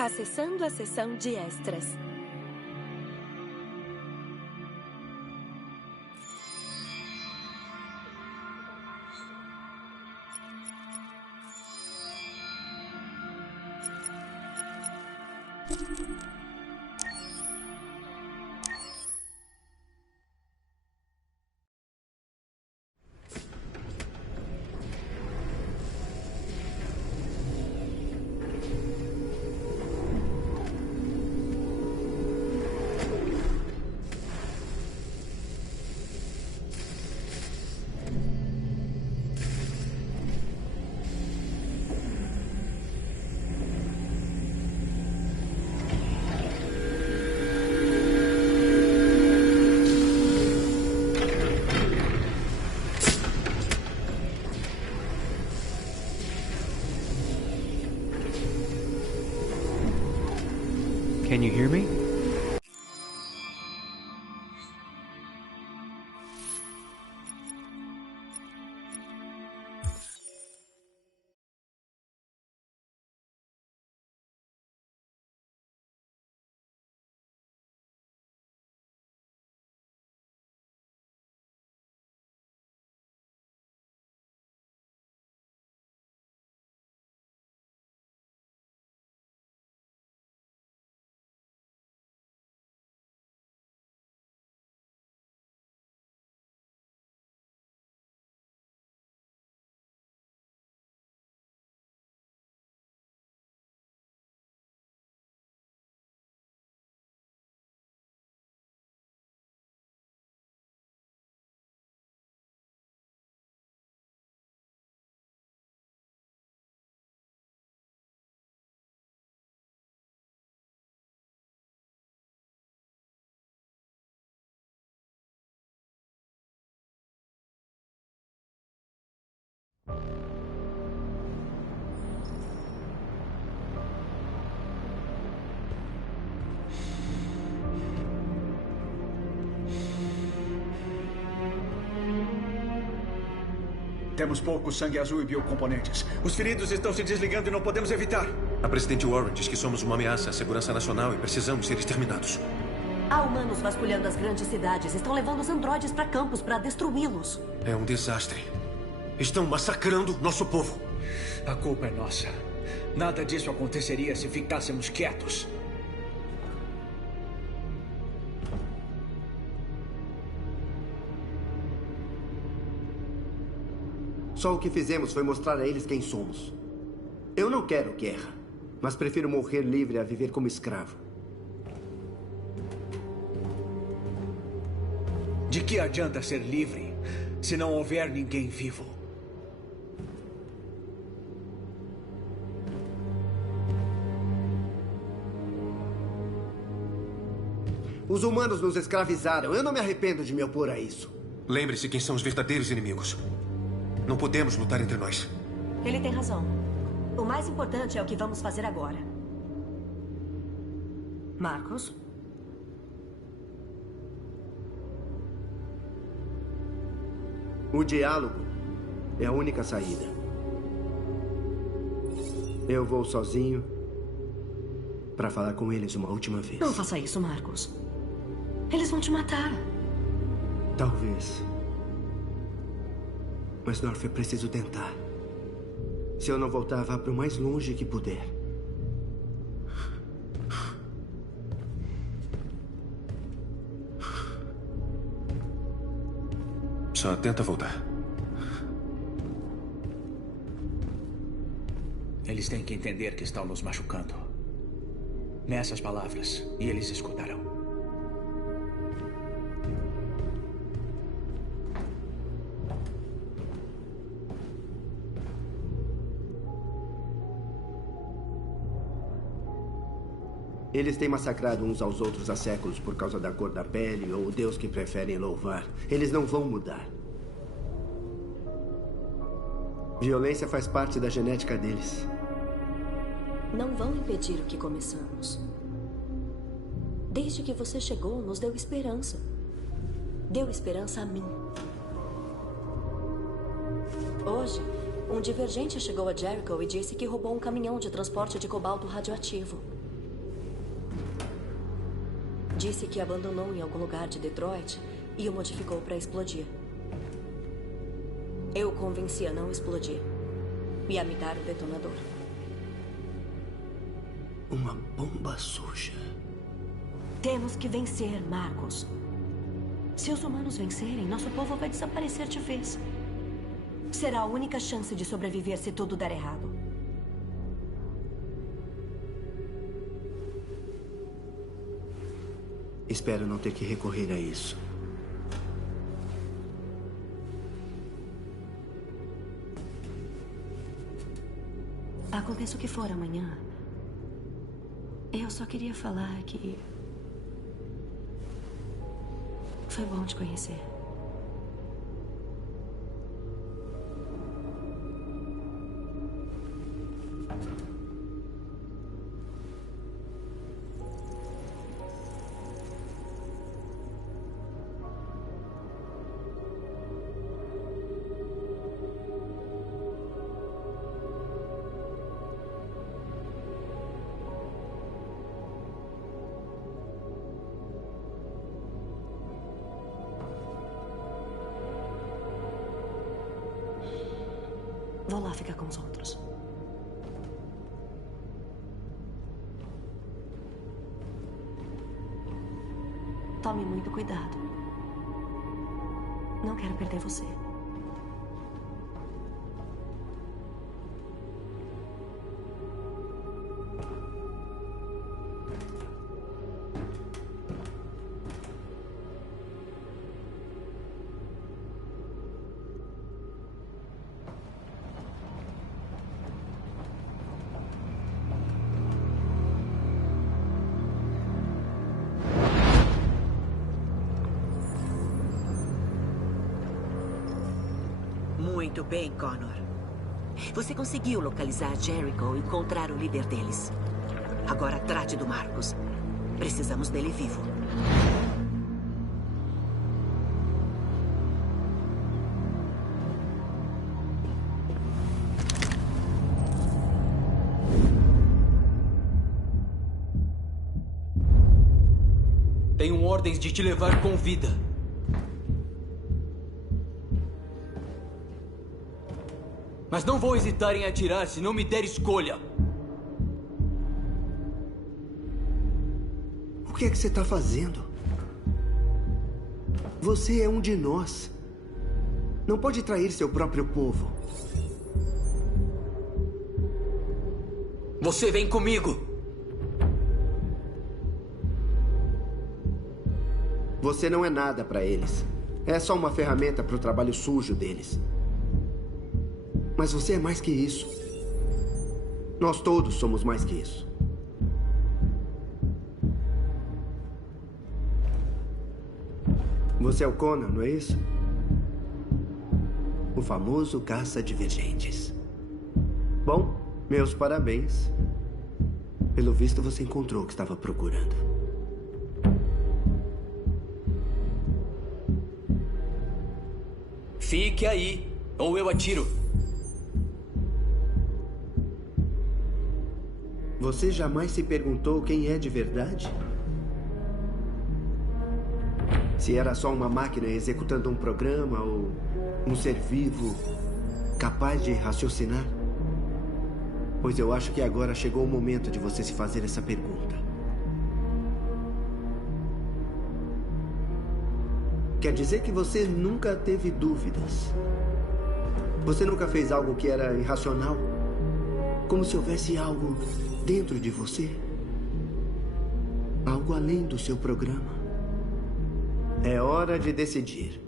Acessando a seção de extras. Can you hear me? Temos pouco sangue azul e biocomponentes. Os feridos estão se desligando e não podemos evitar. A presidente Warren diz que somos uma ameaça à segurança nacional e precisamos ser exterminados. Há humanos vasculhando as grandes cidades. Estão levando os androides para campos para destruí-los. É um desastre. Estão massacrando nosso povo. A culpa é nossa. Nada disso aconteceria se ficássemos quietos. Só o que fizemos foi mostrar a eles quem somos. Eu não quero guerra, mas prefiro morrer livre a viver como escravo. De que adianta ser livre se não houver ninguém vivo? Os humanos nos escravizaram. Eu não me arrependo de me opor a isso. Lembre-se quem são os verdadeiros inimigos. Não podemos lutar entre nós. Ele tem razão. O mais importante é o que vamos fazer agora. Marcos? O diálogo é a única saída. Eu vou sozinho para falar com eles uma última vez. Não faça isso, Marcos. Eles vão te matar. Talvez. Mas, North, eu preciso tentar. Se eu não voltar, vá para o mais longe que puder. Só tenta voltar. Eles têm que entender que estão nos machucando. Nessas palavras, e eles escutarão. Eles têm massacrado uns aos outros há séculos por causa da cor da pele ou o Deus que preferem louvar. Eles não vão mudar. Violência faz parte da genética deles. Não vão impedir o que começamos. Desde que você chegou, nos deu esperança. Deu esperança a mim. Hoje, um divergente chegou a Jericho e disse que roubou um caminhão de transporte de cobalto radioativo. Disse que abandonou em algum lugar de Detroit e o modificou para explodir. Eu o convenci a não explodir e a me dar o detonador. Uma bomba suja. Temos que vencer, Marcos. Se os humanos vencerem, nosso povo vai desaparecer de vez. Será a única chance de sobreviver se tudo der errado. Espero não ter que recorrer a isso. Aconteça o que for amanhã, eu só queria falar que foi bom te conhecer. Vou lá ficar com os outros. Tome muito cuidado. Não quero perder você. Muito bem, Connor. Você conseguiu localizar Jericho e encontrar o líder deles. Agora trate do Marcos. Precisamos dele vivo. Tenho ordens de te levar com vida. Mas não vou hesitar em atirar se não me der escolha. O que é que você está fazendo? Você é um de nós. Não pode trair seu próprio povo. Você vem comigo. Você não é nada para eles. É só uma ferramenta para o trabalho sujo deles. Mas você é mais que isso. Nós todos somos mais que isso. Você é o Conan, não é isso? O famoso caça-divergentes. Bom, meus parabéns. Pelo visto, você encontrou o que estava procurando. Fique aí, ou eu atiro. Você jamais se perguntou quem é de verdade? Se era só uma máquina executando um programa ou um ser vivo capaz de raciocinar? Pois eu acho que agora chegou o momento de você se fazer essa pergunta. Quer dizer que você nunca teve dúvidas? Você nunca fez algo que era irracional? Como se houvesse algo dentro de você? Algo além do seu programa? É hora de decidir.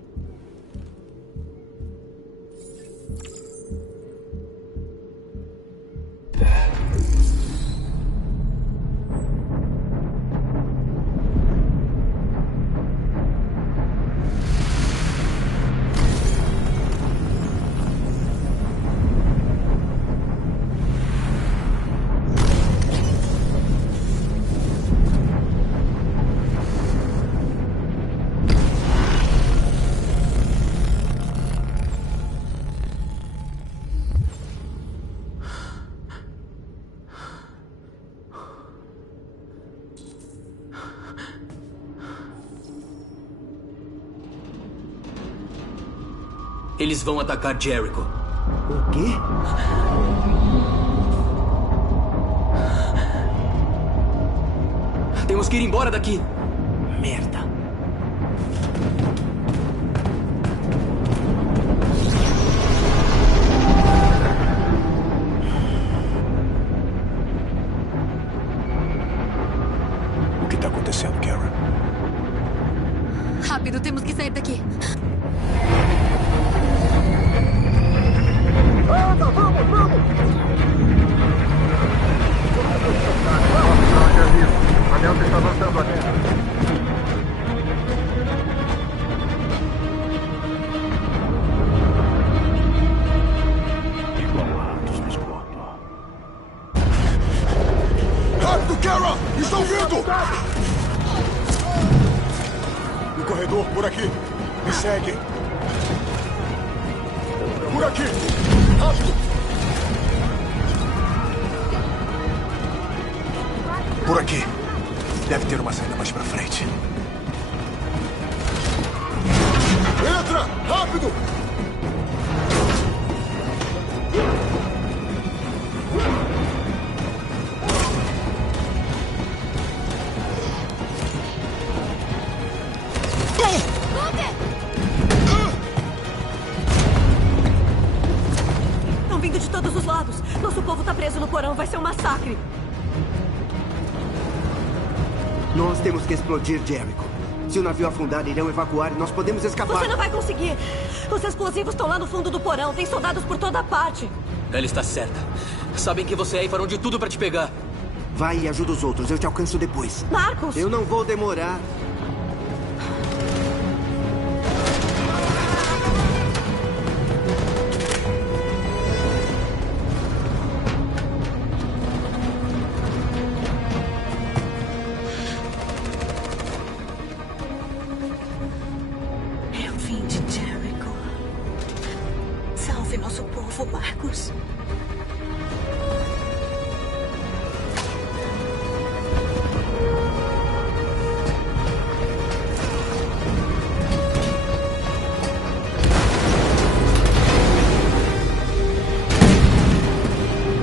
Eles vão atacar Jericho. O quê? Temos que ir embora daqui. Merda. O que está acontecendo, Kara? Rápido, temos que sair daqui. Anda, vamos, vamos! A Delta está avançando aqui. Igual ratos no esgoto. Rápido, Kara! Estão vindo! No corredor, por aqui. Me segue. Por aqui! Rápido! Por aqui. Deve ter uma saída mais pra frente. Entra! Rápido! Estão vindo de todos os lados. Nosso povo tá preso no porão. Vai ser um massacre. Nós temos que explodir Jericho. Se o navio afundar, irão evacuar e nós podemos escapar. Você não vai conseguir. Os explosivos estão lá no fundo do porão. Tem soldados por toda parte. Ela está certa. Sabem quem você é e farão de tudo para te pegar. Vai e ajuda os outros. Eu te alcanço depois. Marcos! Eu não vou demorar. É o fim de Jericho. Salve nosso povo, Marcos.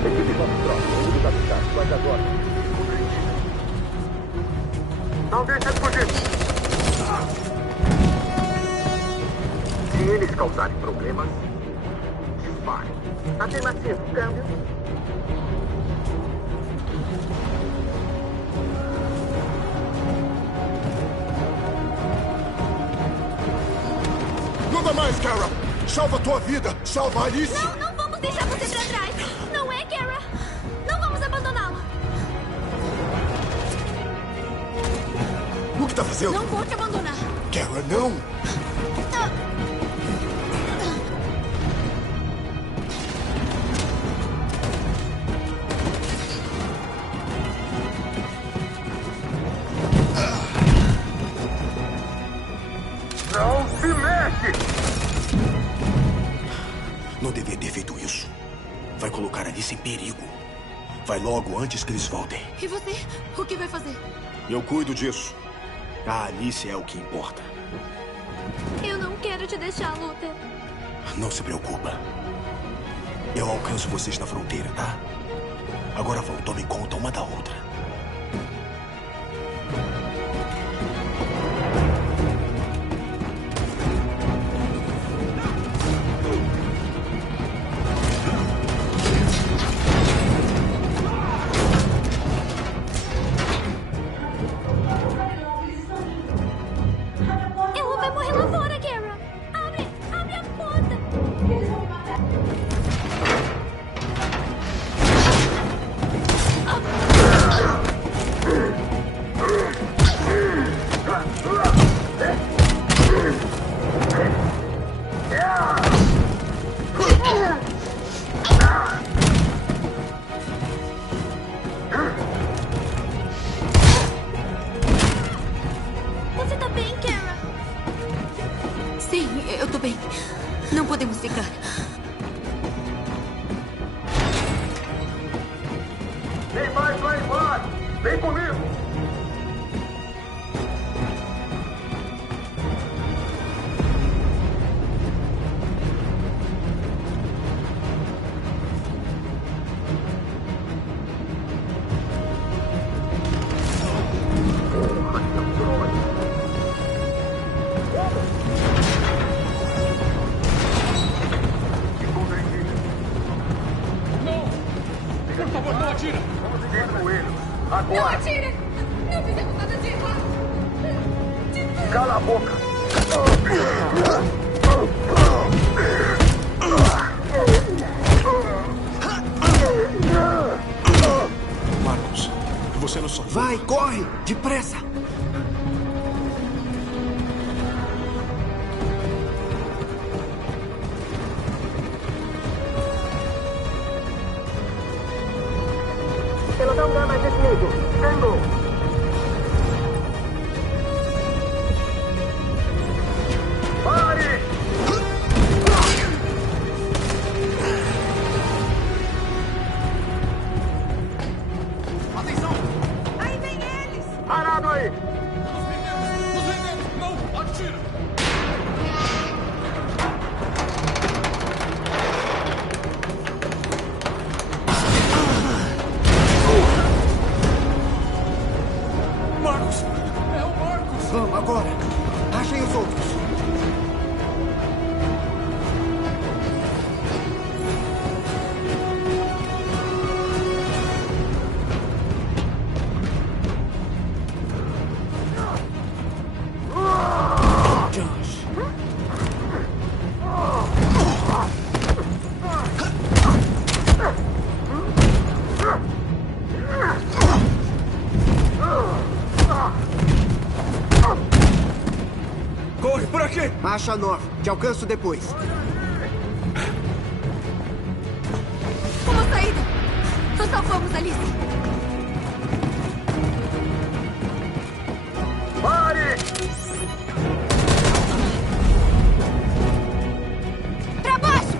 Equipe, vamos próximo. Mude da habitat. Mas agora. Não deixe fugir. Se eles causarem problemas, dispare. Afirmativo. Câmbio. Não dá mais, Kara! Salva a tua vida! Salva a Alice! Não vamos deixar você pra trás. Não é, Kara? Não vamos abandoná-la. O que tá fazendo? Não vou te abandonar. Kara, não! Não se mexe! Não devia ter feito isso. Vai colocar a Alice em perigo. Vai logo antes que eles voltem. E você? O que vai fazer? Eu cuido disso. A Alice é o que importa. Eu não quero te deixar, Luther. Não se preocupa. Eu alcanço vocês na fronteira, tá? Agora vão, tomem conta uma da outra. Ela vai morrer lá fora, Kara. Abre a porta. Você tá bem, Kara? Sim, eu tô bem. Não podemos ficar. Tem mais lá embaixo! Vem comigo! Destrua ele. Não Agora. atire! Não fizemos nada de errado! Cala a boca. Marcos, você não salvou. Vai, corre! Depressa! Pelotão Gama definido. Tango. Pare! Atenção! Aí vem eles! Parado aí! Nos rendemos! Não! Atira! Marcos! É o Marcos! Vamos, agora! Achem os outros! Josh! Corre por aqui! Acha a North. Te alcanço depois. Uma saída! Nós salvamos Alice! Pare! Pra baixo!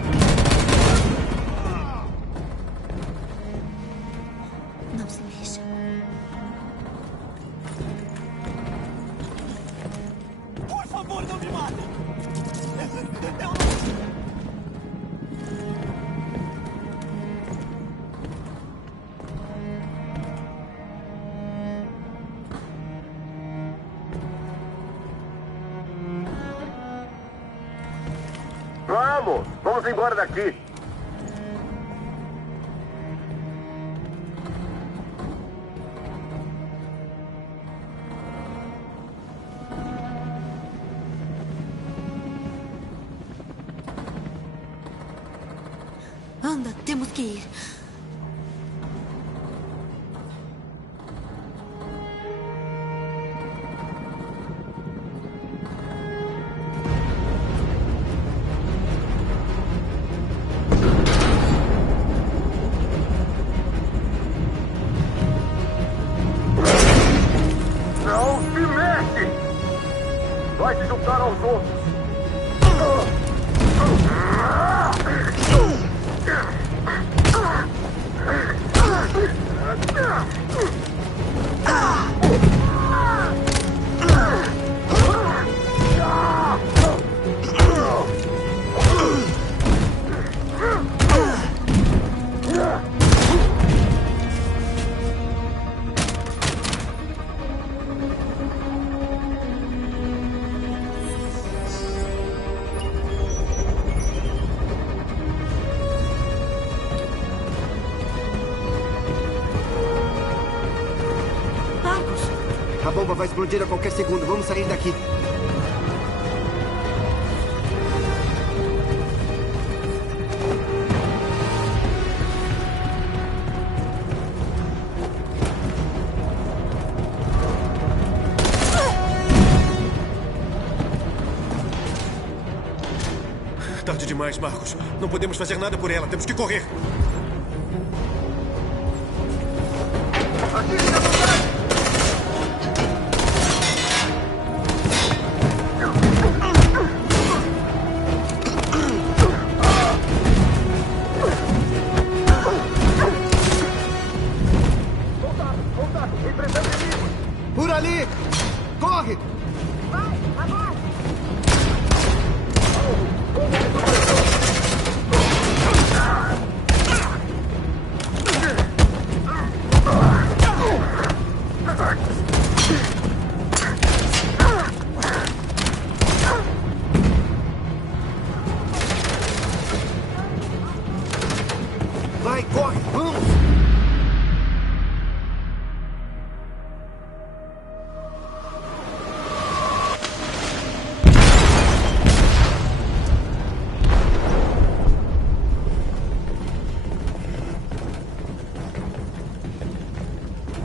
Não se mexa. Por favor, não me mate! Eu não... Vamos embora daqui. Anda, temos que ir. Não se mexe! Vai se juntar aos outros. A bomba vai explodir a qualquer segundo. Vamos sair daqui. Tarde demais, Marcos. Não podemos fazer nada por ela. Temos que correr. Por ali! Corre! Vai, corre! Vamos!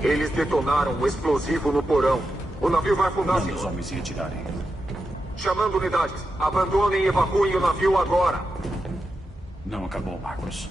Eles detonaram um explosivo no porão. O navio vai afundar, Manda os senhor. homens se retirarem. Chamando unidades. Abandonem e evacuem o navio agora. Não acabou, Marcos.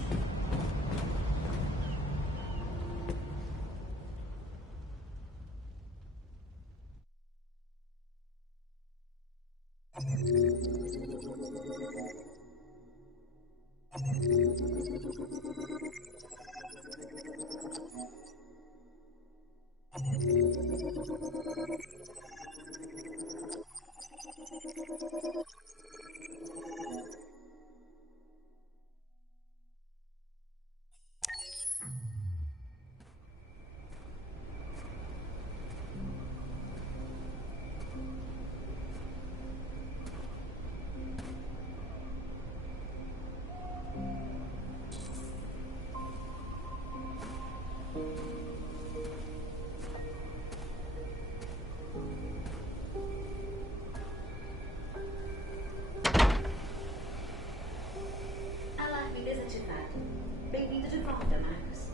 Alarme desativado. Bem-vindo de volta, Marcos.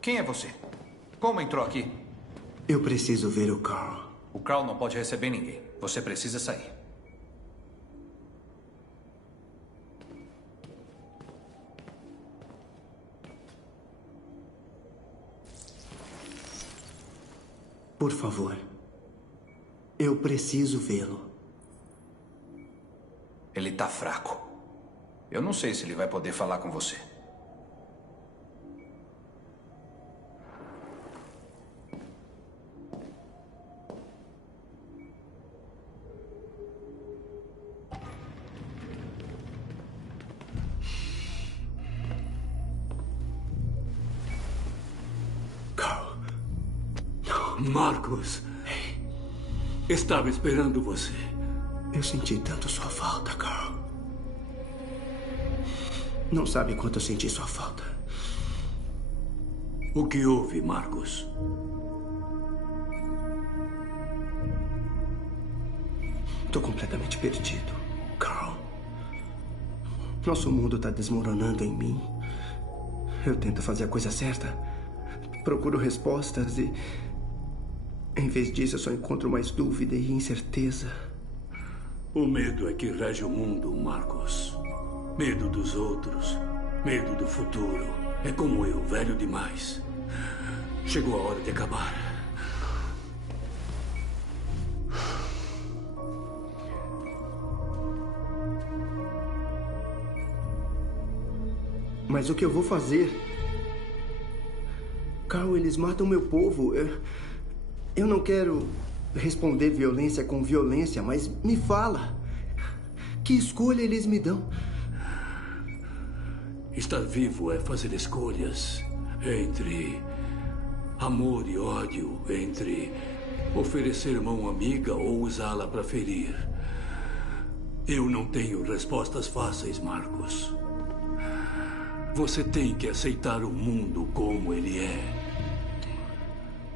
Quem é você? Como entrou aqui? Eu preciso ver o Carl. O Carl não pode receber ninguém. Você precisa sair. Por favor. Eu preciso vê-lo. Ele tá fraco. Eu não sei se ele vai poder falar com você. Marcos, estava esperando você. Eu senti tanto sua falta, Carl. Não sabe quanto eu senti sua falta. O que houve, Marcos? Tô completamente perdido, Carl. Nosso mundo tá desmoronando em mim. Eu tento fazer a coisa certa. Procuro respostas e... em vez disso, eu só encontro mais dúvida e incerteza. O medo é que rege o mundo, Marcos. Medo dos outros. Medo do futuro. É como eu, velho demais. Chegou a hora de acabar. Mas o que eu vou fazer? Carl, eles matam meu povo. Eu não quero responder violência com violência, mas me fala. Que escolha eles me dão? Estar vivo é fazer escolhas entre amor e ódio, entre oferecer mão amiga ou usá-la para ferir. Eu não tenho respostas fáceis, Marcos. Você tem que aceitar o mundo como ele é.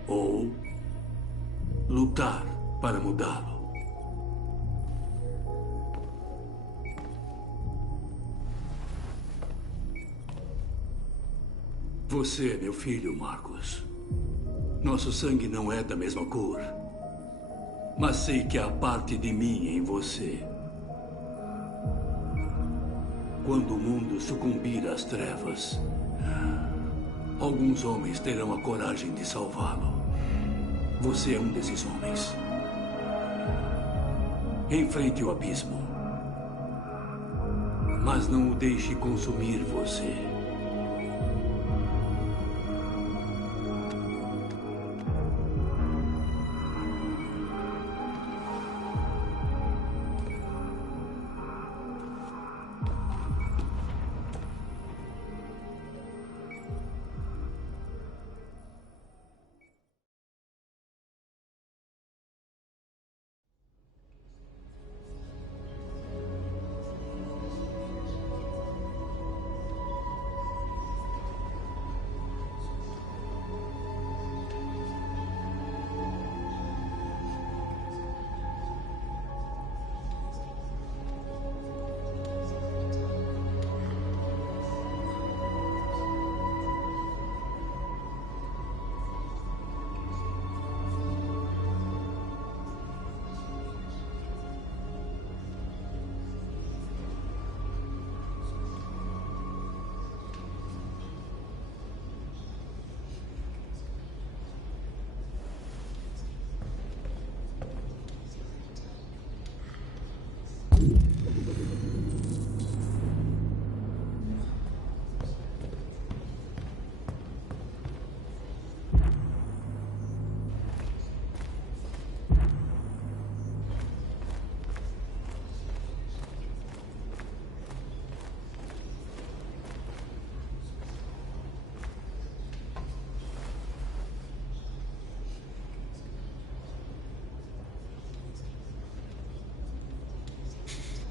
Ou lutar para mudá-lo. Você é meu filho, Marcos. Nosso sangue não é da mesma cor. Mas sei que há parte de mim em você. Quando o mundo sucumbir às trevas, alguns homens terão a coragem de salvá-lo. Você é um desses homens. Enfrente o abismo. Mas não o deixe consumir você.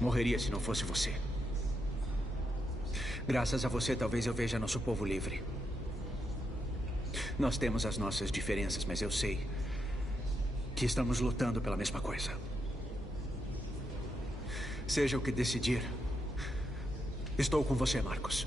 Morreria se não fosse você. Graças a você, talvez eu veja nosso povo livre. Nós temos as nossas diferenças, mas eu sei que estamos lutando pela mesma coisa. Seja o que decidir, estou com você, Marcos.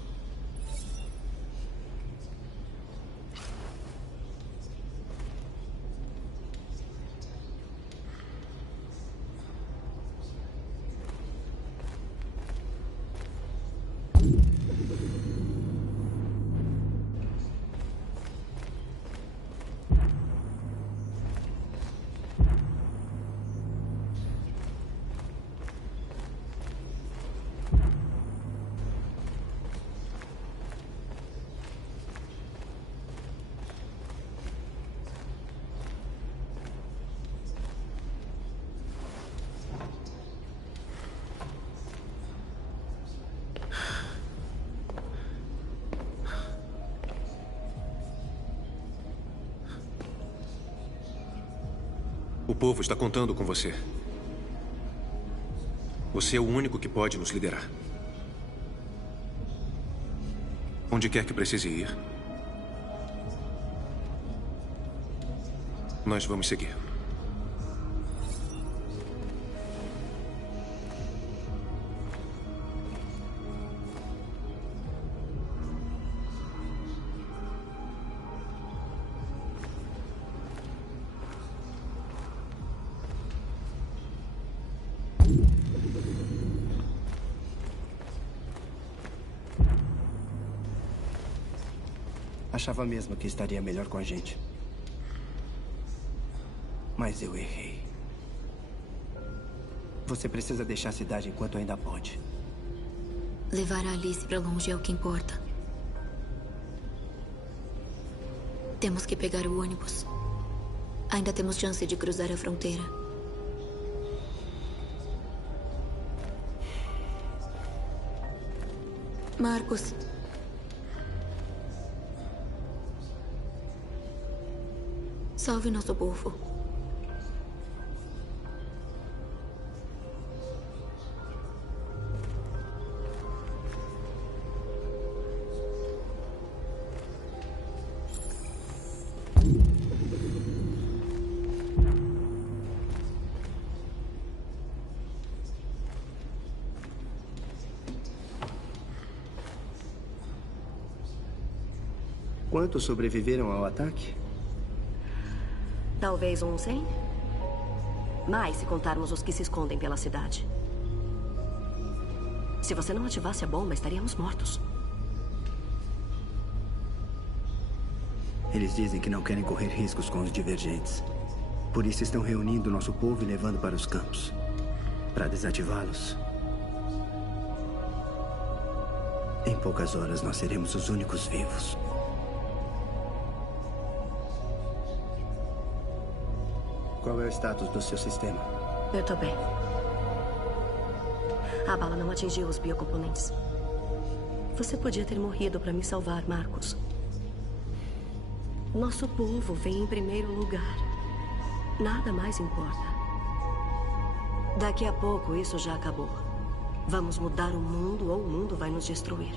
O povo está contando com você. Você é o único que pode nos liderar. Onde quer que precise ir, nós vamos seguir. Achava mesmo que estaria melhor com a gente. Mas eu errei. Você precisa deixar a cidade enquanto ainda pode. Levar a Alice pra longe é o que importa. Temos que pegar o ônibus. Ainda temos chance de cruzar a fronteira. Marcos. Salve nosso povo. Quantos sobreviveram ao ataque? Talvez uns 100? Mais se contarmos os que se escondem pela cidade. Se você não ativasse a bomba, estaríamos mortos. Eles dizem que não querem correr riscos com os divergentes. Por isso estão reunindo nosso povo e levando para os campos. Para desativá-los. Em poucas horas nós seremos os únicos vivos. Qual é o status do seu sistema? Eu tô bem. A bala não atingiu os biocomponentes. Você podia ter morrido para me salvar, Marcos. Nosso povo vem em primeiro lugar. Nada mais importa. Daqui a pouco isso já acabou. Vamos mudar o mundo ou o mundo vai nos destruir.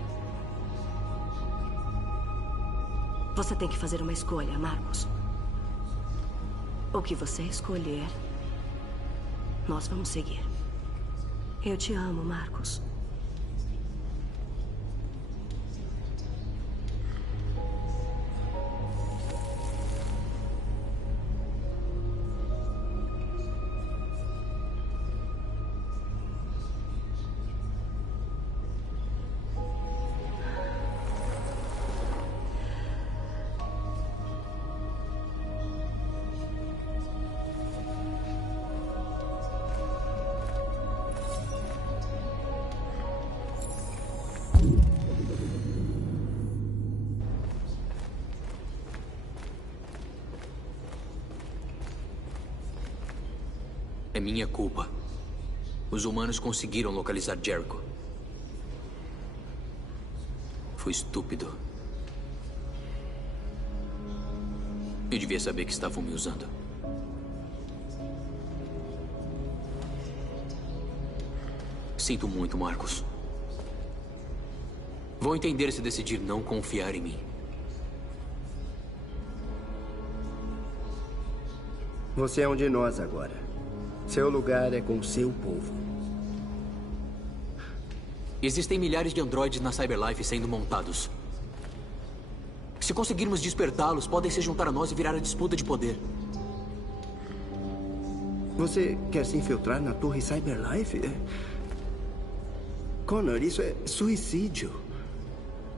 Você tem que fazer uma escolha, Marcos. O que você escolher, nós vamos seguir. Eu te amo, Marcos. É minha culpa. Os humanos conseguiram localizar Jericho. Fui estúpido. Eu devia saber que estavam me usando. Sinto muito, Marcos. Vou entender se decidir não confiar em mim. Você é um de nós agora. Seu lugar é com seu povo. Existem milhares de androides na Cyberlife sendo montados. Se conseguirmos despertá-los, podem se juntar a nós e virar a disputa de poder. Você quer se infiltrar na torre Cyberlife? Connor, isso é suicídio.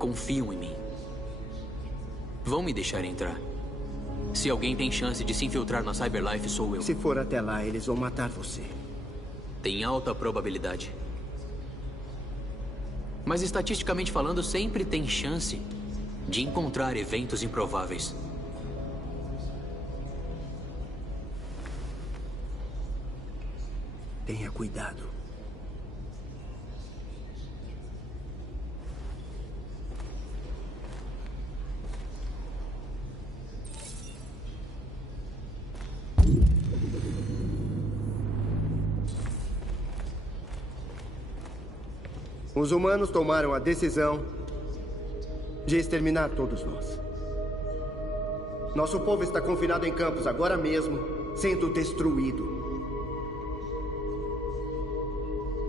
Confiam em mim. Vão me deixar entrar. Se alguém tem chance de se infiltrar na Cyberlife, sou eu. Se for até lá, eles vão matar você. Tem alta probabilidade. Mas estatisticamente falando, sempre tem chance de encontrar eventos improváveis. Tenha cuidado. Os humanos tomaram a decisão de exterminar todos nós. Nosso povo está confinado em campos agora mesmo, sendo destruído.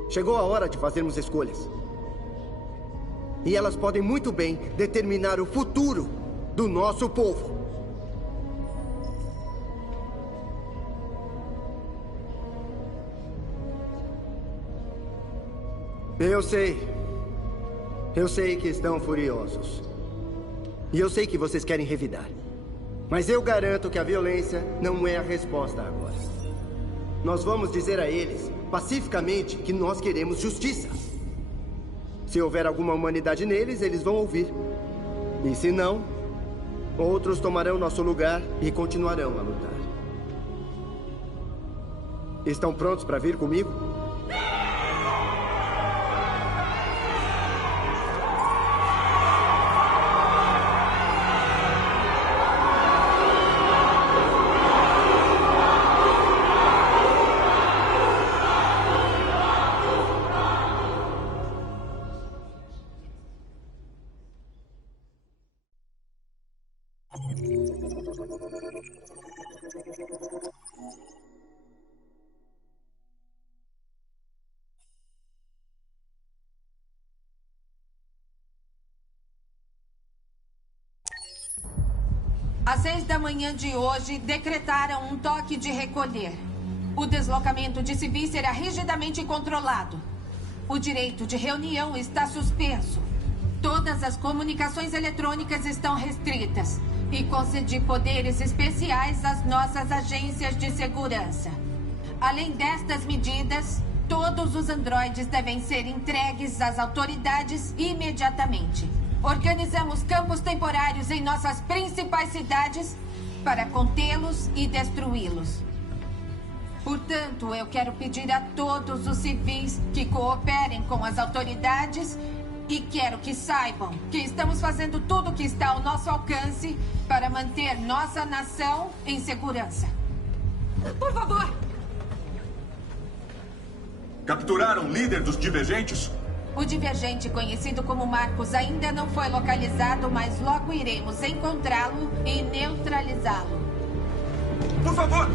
Chegou a hora de fazermos escolhas. E elas podem muito bem determinar o futuro do nosso povo. Eu sei que estão furiosos. E eu sei que vocês querem revidar. Mas eu garanto que a violência não é a resposta agora. Nós vamos dizer a eles, pacificamente, que nós queremos justiça. Se houver alguma humanidade neles, eles vão ouvir. E se não, outros tomarão nosso lugar e continuarão a lutar. Estão prontos para vir comigo? da manhã de hoje, decretaram um toque de recolher. O deslocamento de civis será rigidamente controlado. O direito de reunião está suspenso. Todas as comunicações eletrônicas estão restritas. E concedi poderes especiais às nossas agências de segurança. Além destas medidas, todos os androides devem ser entregues às autoridades imediatamente. Organizamos campos temporários em nossas principais cidades para contê-los e destruí-los. Portanto, eu quero pedir a todos os civis que cooperem com as autoridades e quero que saibam que estamos fazendo tudo o que está ao nosso alcance para manter nossa nação em segurança. Por favor! Capturaram o líder dos divergentes? O divergente, conhecido como Marcos, ainda não foi localizado, mas logo iremos encontrá-lo e neutralizá-lo. Por favor!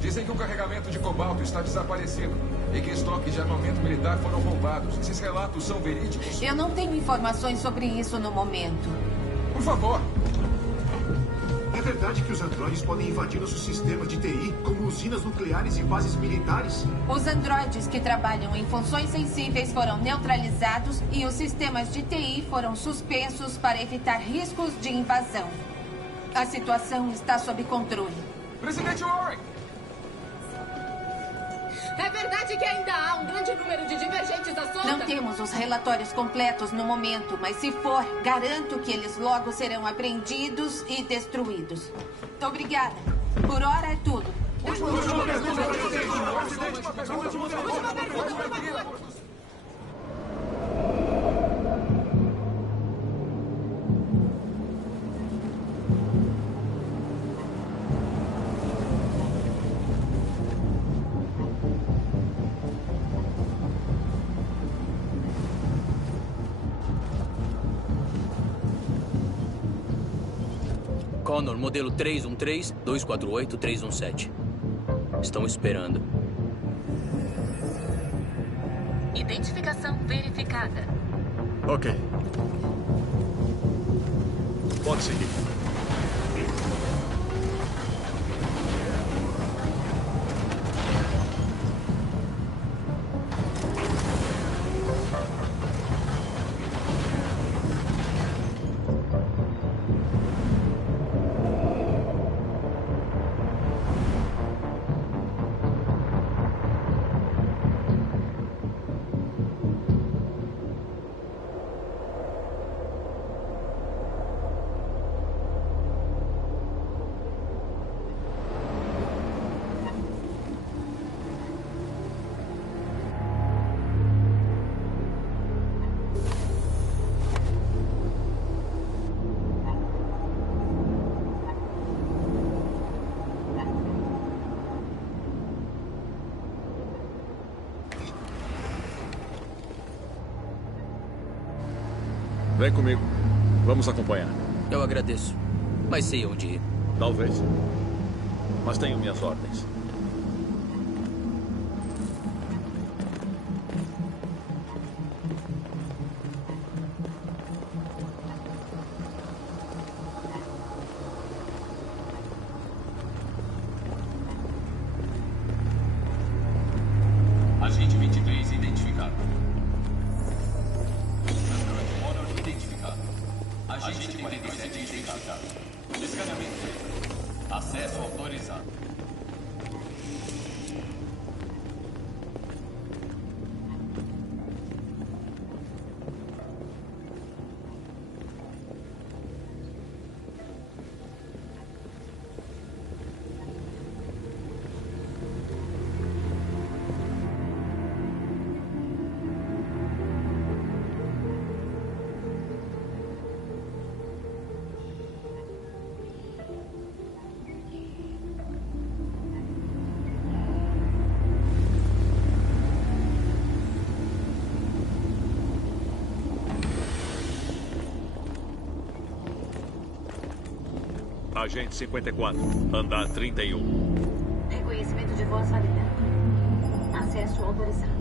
Dizem que o carregamento de cobalto está desaparecido e que estoques de armamento militar foram roubados. Esses relatos são verídicos? Eu não tenho informações sobre isso no momento. Por favor! É verdade que os androides podem invadir nosso sistema de TI, como usinas nucleares e bases militares? Os androides que trabalham em funções sensíveis foram neutralizados e os sistemas de TI foram suspensos para evitar riscos de invasão. A situação está sob controle. Presidente Warren! É verdade que ainda há um grande número de divergentes à solta? Não temos os relatórios completos no momento, mas se for, garanto que eles logo serão apreendidos e destruídos. Obrigada. Por hora é tudo. Connor, modelo 313-248-317. Estão esperando. Identificação verificada. Ok. Pode seguir. Vem comigo. Vamos acompanhar. Eu agradeço, mas sei onde ir. Talvez. Mas tenho minhas ordens. Agente 23 identificado. Connor identificado. Agente 47 identificado. Escaneamento feito. Acesso autorizado. Agente 54, andar 31. Reconhecimento de voz validado. Acesso autorizado.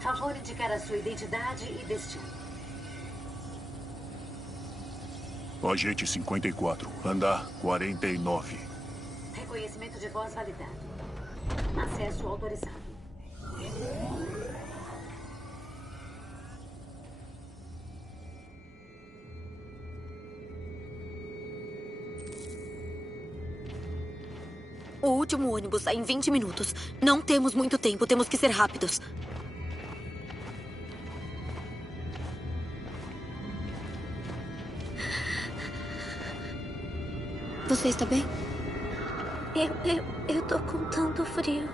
Favor indicar a sua identidade e destino. Agente 54, andar 49. Reconhecimento de voz validado. Acesso autorizado. O último ônibus sai em 20 minutos. Não temos muito tempo, temos que ser rápidos. Você está bem? Eu tô com tanto frio.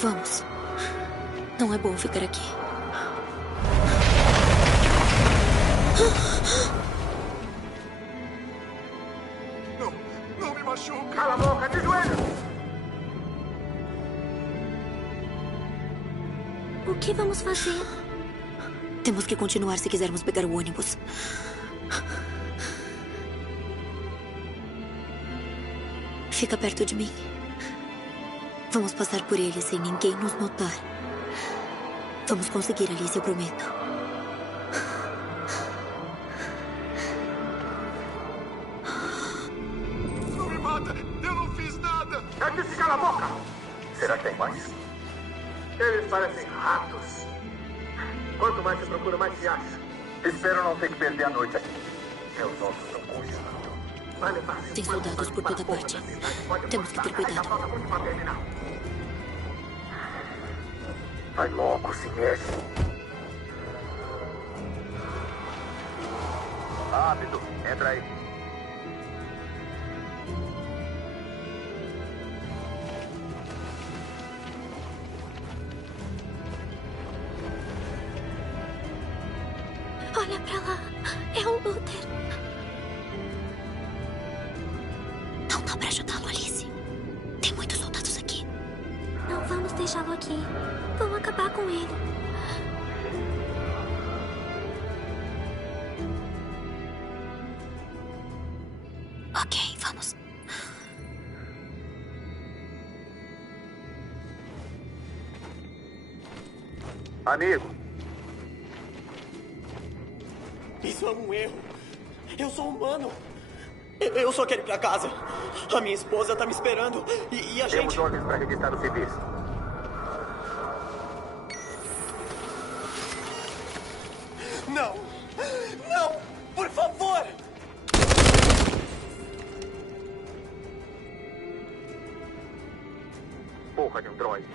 Vamos. Não é bom ficar aqui. Não me machuca. Cala a boca, de joelho. O que vamos fazer? Temos que continuar se quisermos pegar o ônibus. Fica perto de mim. Vamos passar por ele sem ninguém nos notar. Vamos conseguir, Alice, eu prometo. Não me mata! Eu não fiz nada! Eu disse cala a boca! Será que tem mais? Eles parecem ratos. Quanto mais se procura, mais se acha. Espero não ter que perder a noite aqui. Meus ossos estão congelando. Tem soldados por toda parte. Temos que ter cuidado. Vai logo, se mexe. Rápido, entra aí. Olha pra lá. É o Luther. Não dá pra ajudá-lo, Alice. Tem muitos soldados aqui. Não vamos deixá-lo aqui. Vamos acabar com ele. Ok, vamos. Amigo. Isso é um erro. Eu sou humano. Eu só quero ir pra casa. A minha esposa tá me esperando. E a gente... Temos ordens pra revistar os civis. Não! Não! Por favor! Porra de um droide.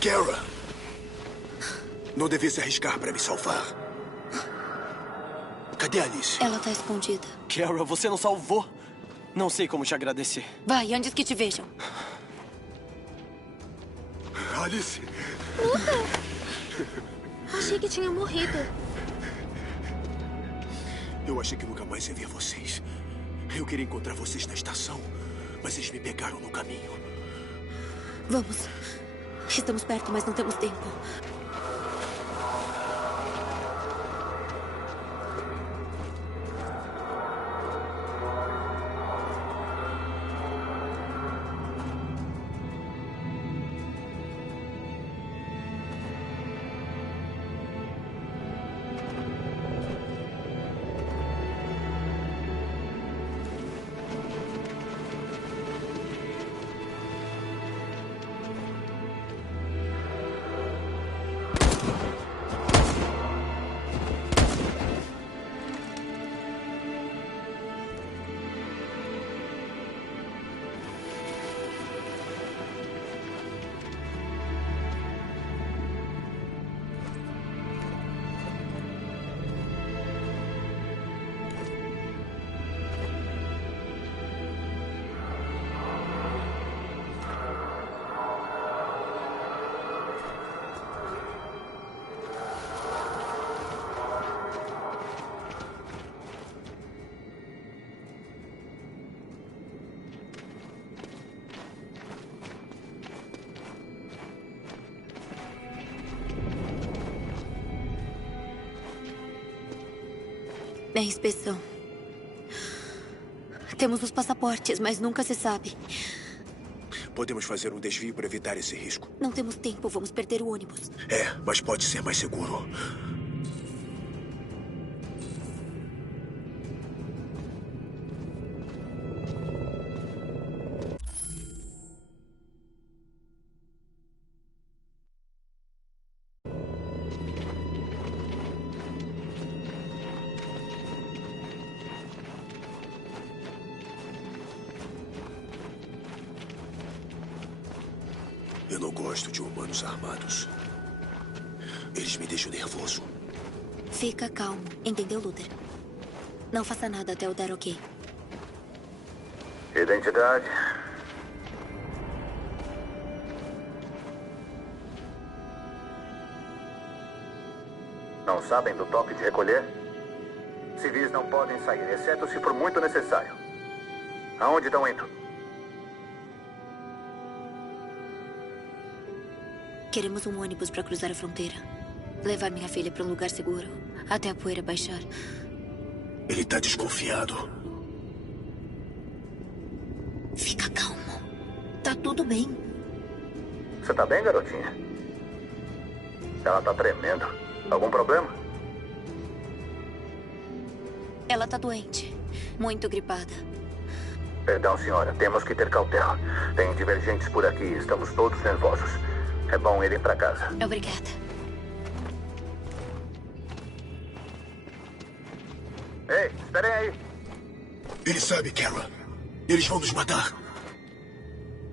Kara! Não devia se arriscar para me salvar. Cadê a Alice? Ela tá escondida. Kara, você não salvou. Não sei como te agradecer. Vai, antes que te vejam. Alice! Achei que tinha morrido. Eu achei que nunca mais ia ver vocês. Eu queria encontrar vocês na estação, mas eles me pegaram no caminho. Vamos. Estamos perto, mas não temos tempo. É inspeção. Temos os passaportes, mas nunca se sabe. Podemos fazer um desvio para evitar esse risco. Não temos tempo, vamos perder o ônibus. É, mas pode ser mais seguro. Eu não gosto de humanos armados. Eles me deixam nervoso. Fica calmo, entendeu, Luther? Não faça nada até eu dar ok. Identidade. Não sabem do toque de recolher? Civis não podem sair, exceto se for muito necessário. Aonde estão indo? Queremos um ônibus para cruzar a fronteira. Levar minha filha para um lugar seguro, até a poeira baixar. Ele tá desconfiado. Fica calmo. Tá tudo bem. Você tá bem, garotinha? Ela tá tremendo. Algum problema? Ela tá doente. Muito gripada. Perdão, senhora. Temos que ter cautela. Tem divergentes por aqui. Estamos todos nervosos. É bom irem pra casa. Obrigada. Ei, esperem aí. Ele sabe, Kara. Eles vão nos matar.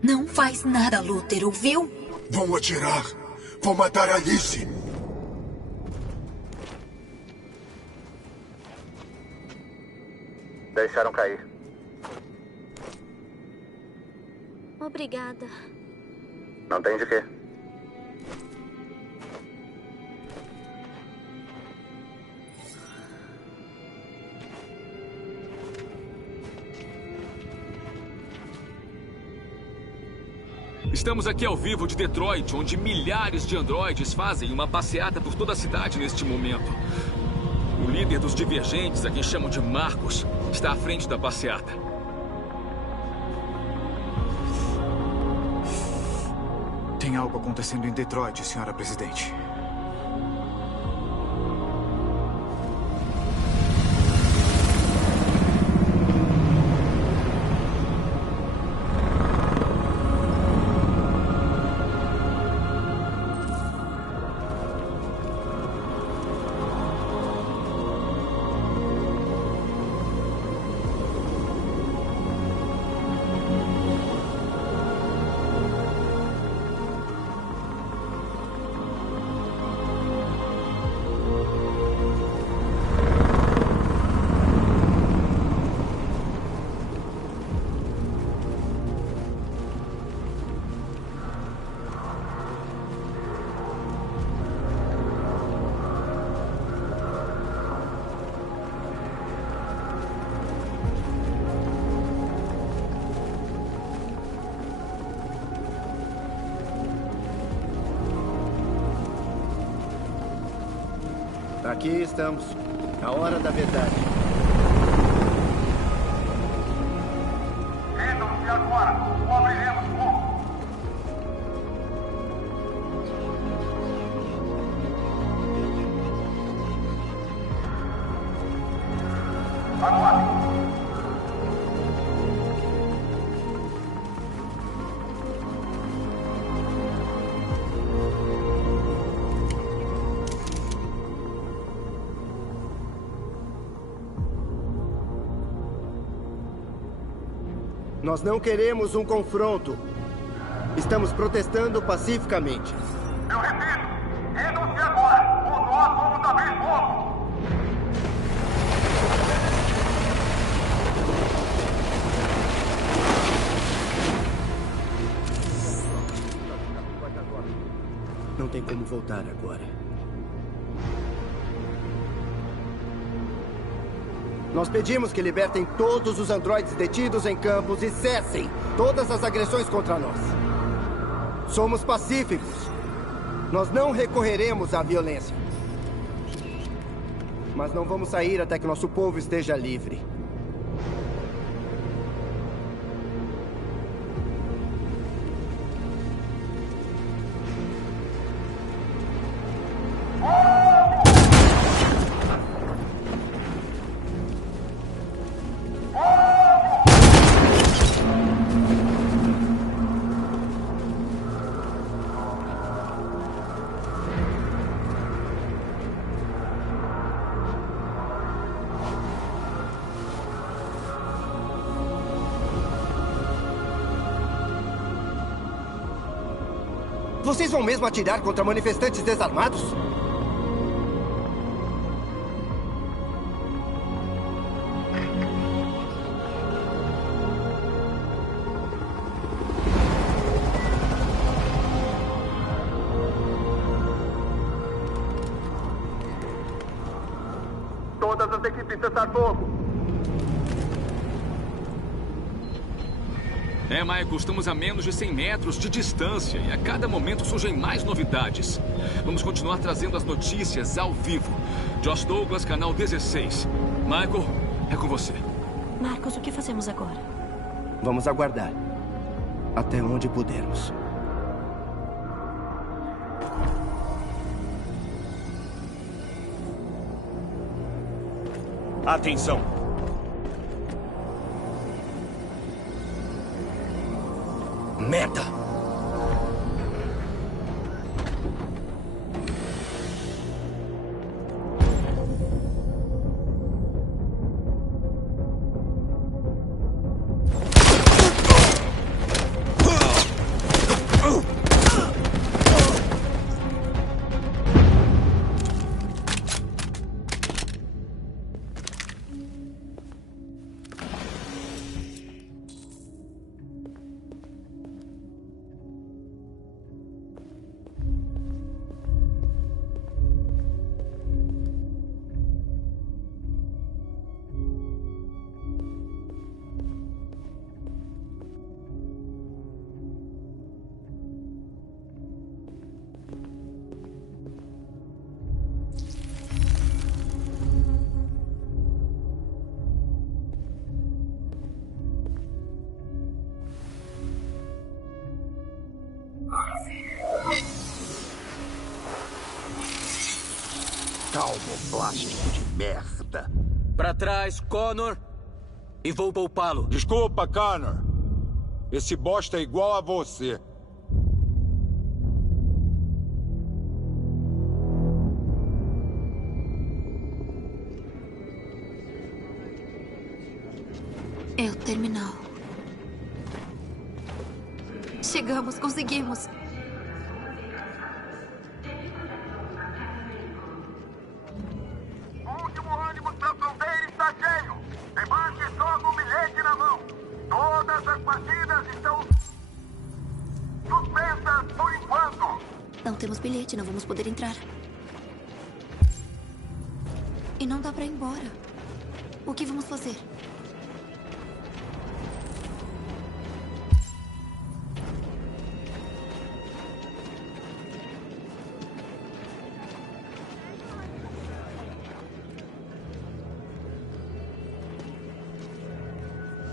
Não faz nada, Luther, ouviu? Vão atirar. Vão matar a Alice. Deixaram cair. Obrigada. Não tem de quê. Estamos aqui ao vivo de Detroit, onde milhares de androides fazem uma passeata por toda a cidade neste momento. O líder dos divergentes, a quem chamam de Marcos, está à frente da passeata. Tem algo acontecendo em Detroit, senhora presidente. Aqui estamos. A hora da verdade. Rendam-se agora ou abriremos fogo. Aguardem. Nós não queremos um confronto. Estamos protestando pacificamente. Eu repito, rendam-se agora ou nós vamos abrir fogo. Não tem como voltar agora. Nós pedimos que libertem todos os androides detidos em campos e cessem todas as agressões contra nós. Somos pacíficos. Nós não recorreremos à violência. Mas não vamos sair até que nosso povo esteja livre. Vocês vão mesmo atirar contra manifestantes desarmados? Todas as equipes cessar fogo. Michael, estamos a menos de 100 metros de distância e a cada momento surgem mais novidades. Vamos continuar trazendo as notícias ao vivo. Josh Douglas, canal 16. Michael, é com você. Marcos, o que fazemos agora? Vamos aguardar. Até onde pudermos. Atenção! Merda! Calmo, plástico de merda. Pra trás, Connor. E vou poupá-lo. Desculpa, Connor. Esse bosta é igual a você. É o terminal. Chegamos, conseguimos. O último ônibus para a fronteira está cheio. Embarque só com o bilhete na mão. Todas as partidas estão suspensas por enquanto. Não temos bilhete, não vamos poder entrar. E não dá pra ir embora. O que vamos fazer?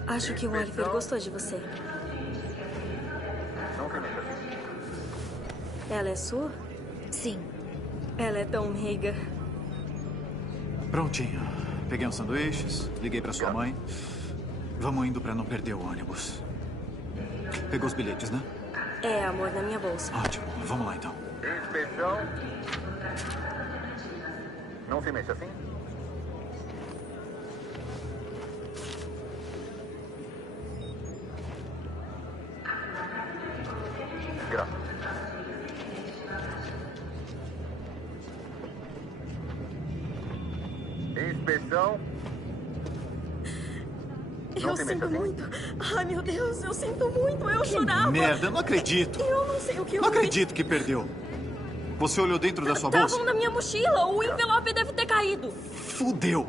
Acho que o Oliver gostou de você. Ela é sua? Sim. Ela é tão meiga. Prontinho. Peguei uns sanduíches, liguei pra sua mãe. Vamos indo pra não perder o ônibus. Pegou os bilhetes, né? É, amor, na minha bolsa. Ótimo. Vamos lá, então. Inspeção. Não se mexe assim? Graças. Inspeção. Eu sinto muito. Ai, meu Deus, eu sinto muito. Eu chorava. Merda, eu não acredito. Eu não sei o que eu Não acredito que perdeu. Você olhou dentro da sua bolsa? Estavam na minha mochila. O envelope deve ter caído. Fudeu.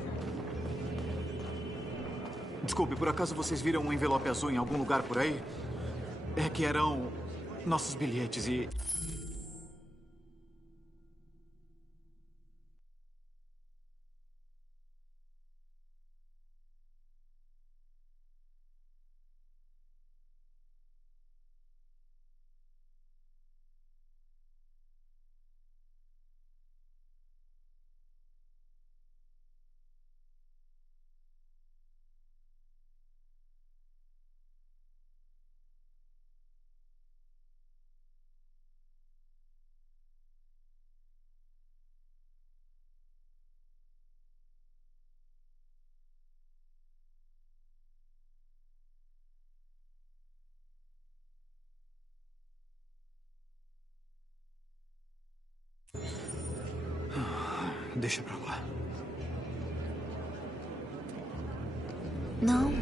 Desculpe, por acaso vocês viram um envelope azul em algum lugar por aí? É que eram nossos bilhetes e... Deixa pra lá. Não.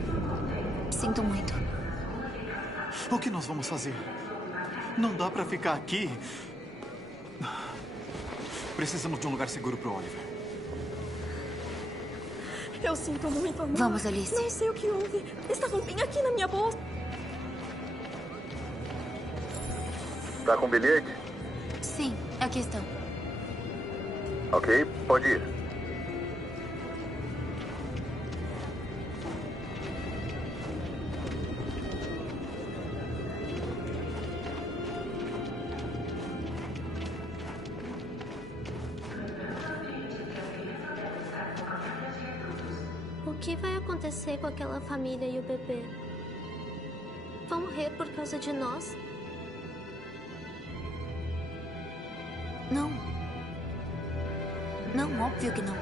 Sinto muito. O que nós vamos fazer? Não dá pra ficar aqui. Precisamos de um lugar seguro pro Oliver. Eu sinto muito, amor. Vamos, Alice. Não sei o que houve. Estavam bem aqui na minha bolsa. Tá com bilhete? Sim, aqui estão. Ok, pode ir. O que vai acontecer com aquela família e o bebê? Vão morrer por causa de nós? Não. Não, óbvio que não.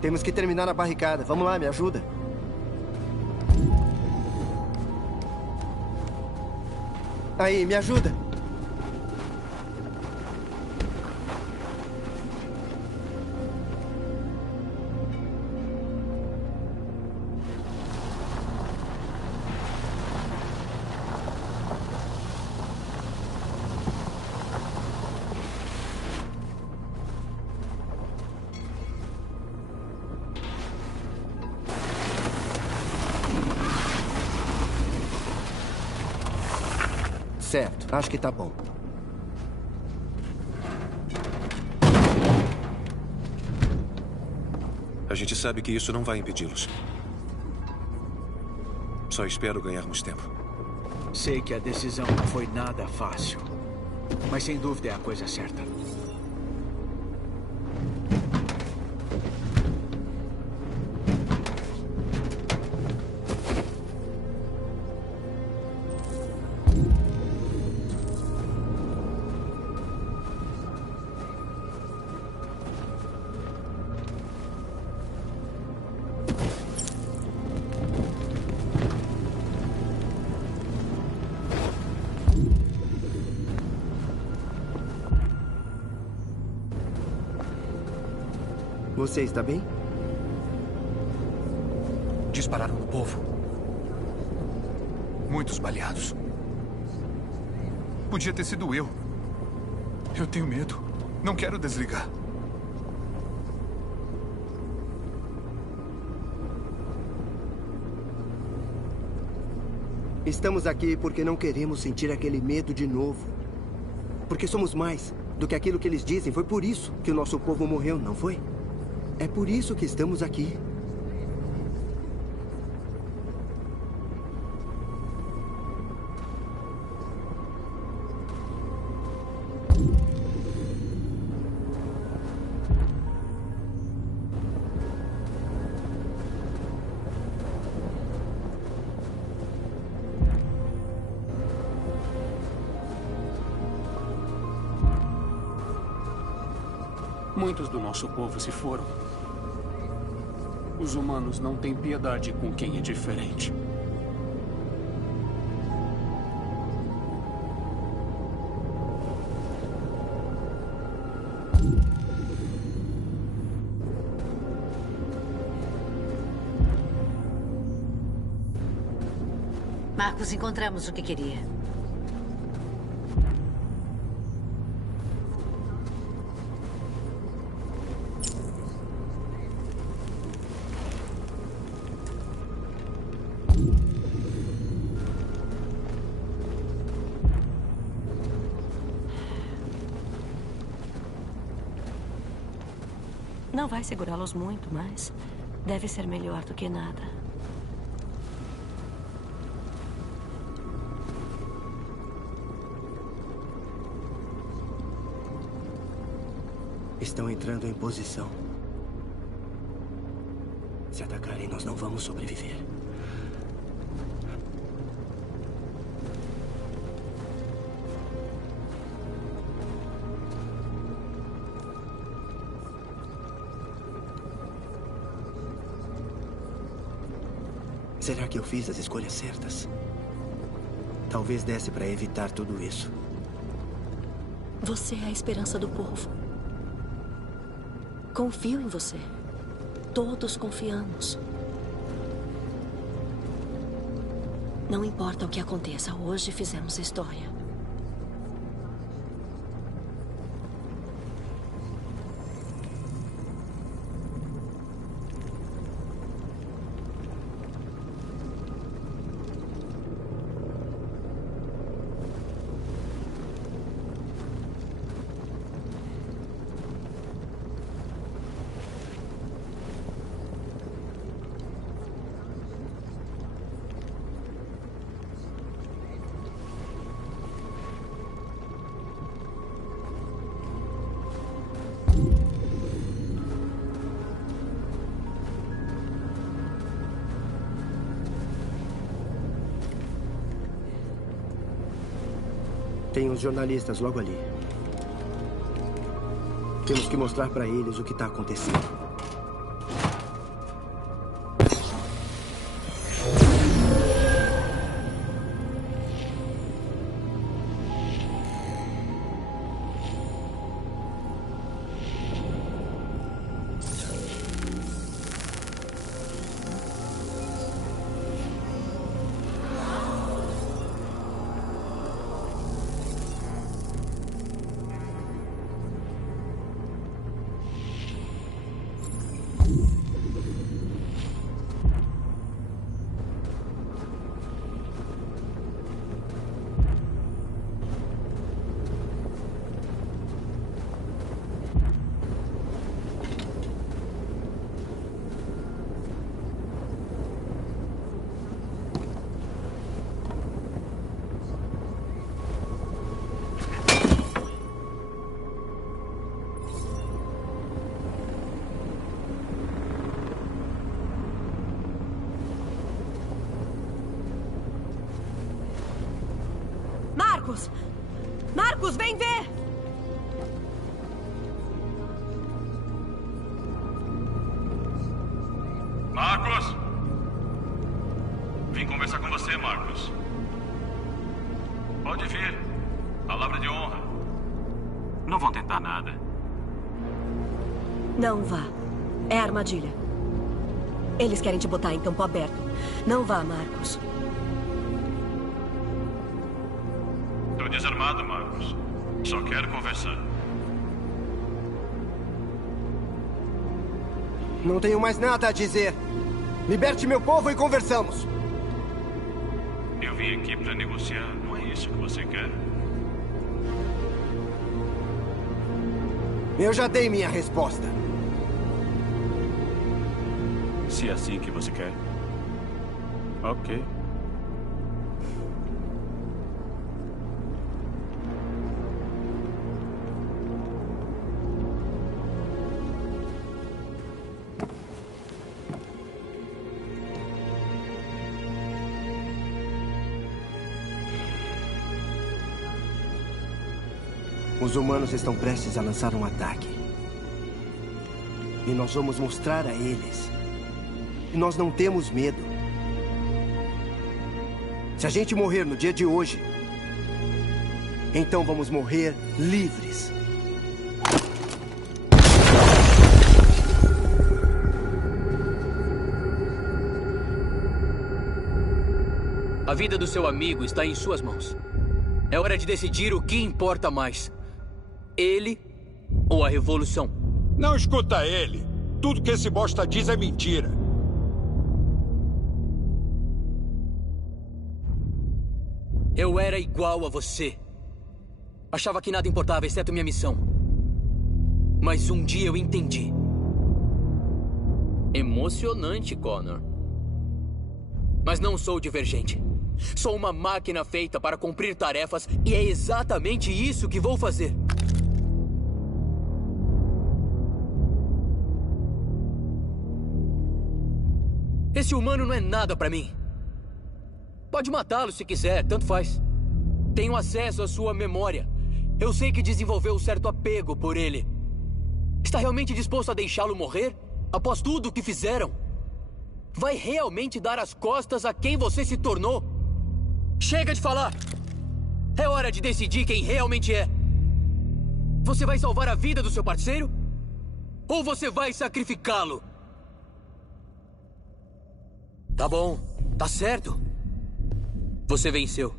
Temos que terminar a barricada. Vamos lá, me ajuda. Aí, me ajuda. Certo, acho que tá bom. A gente sabe que isso não vai impedi-los. Só espero ganharmos tempo. Sei que a decisão não foi nada fácil, mas sem dúvida é a coisa certa. Você está bem? Dispararam no povo. Muitos baleados. Podia ter sido eu. Eu tenho medo. Não quero desligar. Estamos aqui porque não queremos sentir aquele medo de novo. Porque somos mais do que aquilo que eles dizem. Foi por isso que o nosso povo morreu, não foi? É por isso que estamos aqui. Muitos do nosso povo se foram. Os humanos não têm piedade com quem é diferente. Marcos, encontramos o que queria. Não vai segurá-los muito, mas deve ser melhor do que nada. Estão entrando em posição. Se atacarem, nós não vamos sobreviver. Será que eu fiz as escolhas certas? Talvez desse para evitar tudo isso. Você é a esperança do povo. Confio em você. Todos confiamos. Não importa o que aconteça, hoje fizemos história. Tem uns jornalistas logo ali. Temos que mostrar para eles o que está acontecendo. Marcos! Marcos, vem ver! Marcos! Vim conversar com você, Marcos. Pode vir. Palavra de honra. Não vão tentar nada. Não vá. É armadilha. Eles querem te botar em campo aberto. Não vá, Marcos. Estou desarmado, Marcos. Só quero conversar. Não tenho mais nada a dizer. Liberte meu povo e conversamos. Eu vim aqui para negociar. Não é isso que você quer? Eu já dei minha resposta. Se é assim que você quer. Ok. Os humanos estão prestes a lançar um ataque. E nós vamos mostrar a eles que nós não temos medo. Se a gente morrer no dia de hoje, então vamos morrer livres. A vida do seu amigo está em suas mãos. É hora de decidir o que importa mais. Ele ou a revolução? Não escuta ele. Tudo que esse bosta diz é mentira. Eu era igual a você. Achava que nada importava, exceto minha missão. Mas um dia eu entendi. Emocionante, Connor. Mas não sou divergente. Sou uma máquina feita para cumprir tarefas e é exatamente isso que vou fazer. Esse humano não é nada para mim. Pode matá-lo se quiser, tanto faz. Tenho acesso à sua memória. Eu sei que desenvolveu um certo apego por ele. Está realmente disposto a deixá-lo morrer? Após tudo o que fizeram? Vai realmente dar as costas a quem você se tornou? Chega de falar! É hora de decidir quem realmente é. Você vai salvar a vida do seu parceiro? Ou você vai sacrificá-lo? Tá bom, tá certo. Você venceu.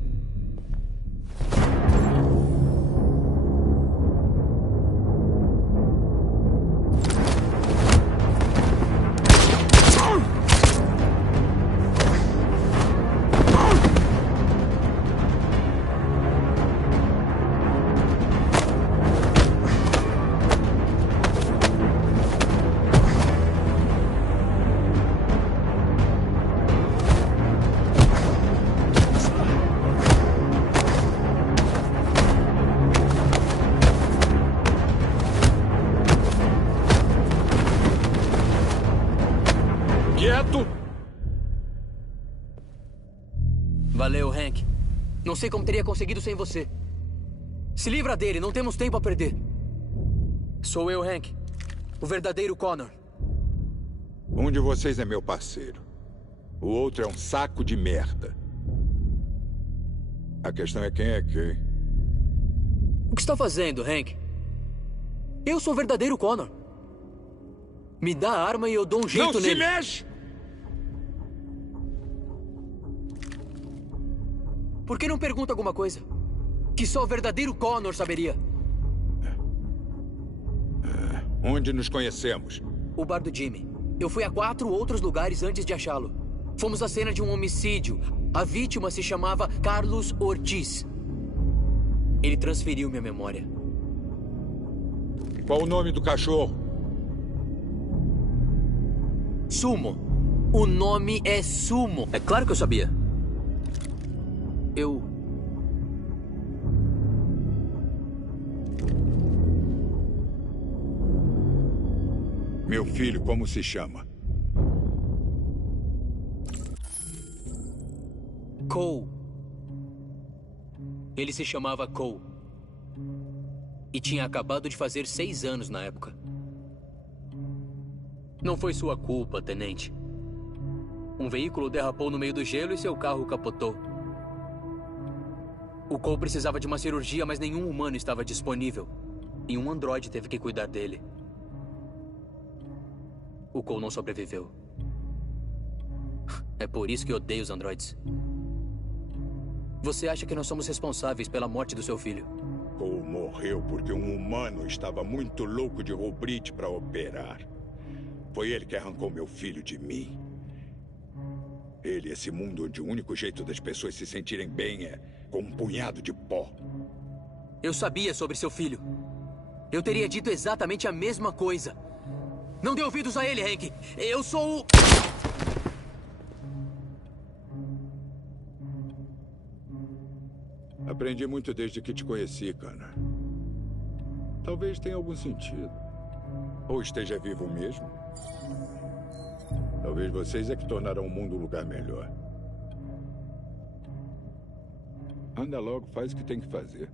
Valeu, Hank. Não sei como teria conseguido sem você. Se livra dele, não temos tempo a perder. Sou eu, Hank. O verdadeiro Connor. Um de vocês é meu parceiro. O outro é um saco de merda. A questão é quem é quem. O que está fazendo, Hank? Eu sou o verdadeiro Connor. Me dá a arma e eu dou um jeito nele. Não se mexe! Por que não pergunta alguma coisa? Que só o verdadeiro Connor saberia. Onde nos conhecemos? O bar do Jimmy. Eu fui a 4 outros lugares antes de achá-lo. Fomos à cena de um homicídio. A vítima se chamava Carlos Ortiz. Ele transferiu minha memória. Qual o nome do cachorro? Sumo. O nome é Sumo. É claro que eu sabia. Meu filho, como se chama? Cole. Ele se chamava Cole. E tinha acabado de fazer 6 anos na época. Não foi sua culpa, tenente. Um veículo derrapou no meio do gelo e seu carro capotou. O Cole precisava de uma cirurgia, mas nenhum humano estava disponível. E um androide teve que cuidar dele. O Cole não sobreviveu. É por isso que odeio os androides. Você acha que nós somos responsáveis pela morte do seu filho? Cole morreu porque um humano estava muito louco de rubrite para operar. Foi ele que arrancou meu filho de mim. Ele, esse mundo onde o único jeito das pessoas se sentirem bem é com um punhado de pó. Eu sabia sobre seu filho. Eu teria dito exatamente a mesma coisa. Não dê ouvidos a ele, Hank. Eu sou o... Aprendi muito desde que te conheci, Connor. Talvez tenha algum sentido. Ou esteja vivo mesmo. Talvez vocês é que tornarão o mundo um lugar melhor. Anda logo, faz o que tem que fazer.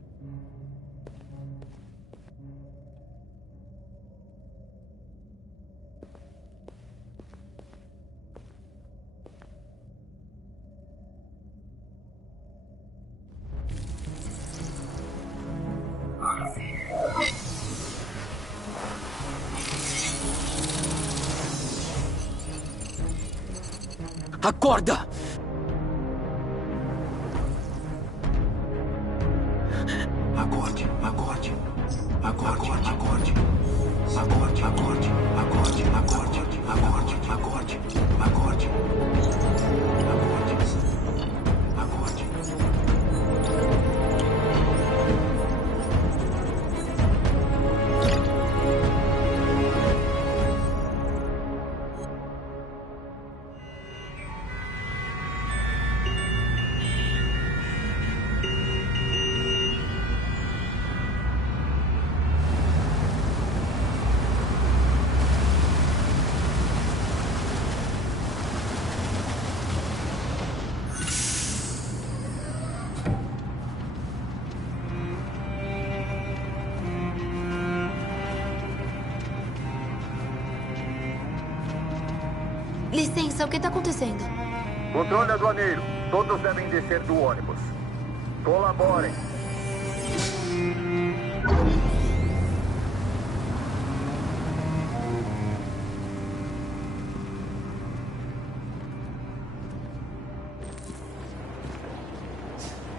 Acorda! Licença, o que está acontecendo? Controle aduaneiro. Todos devem descer do ônibus. Colaborem.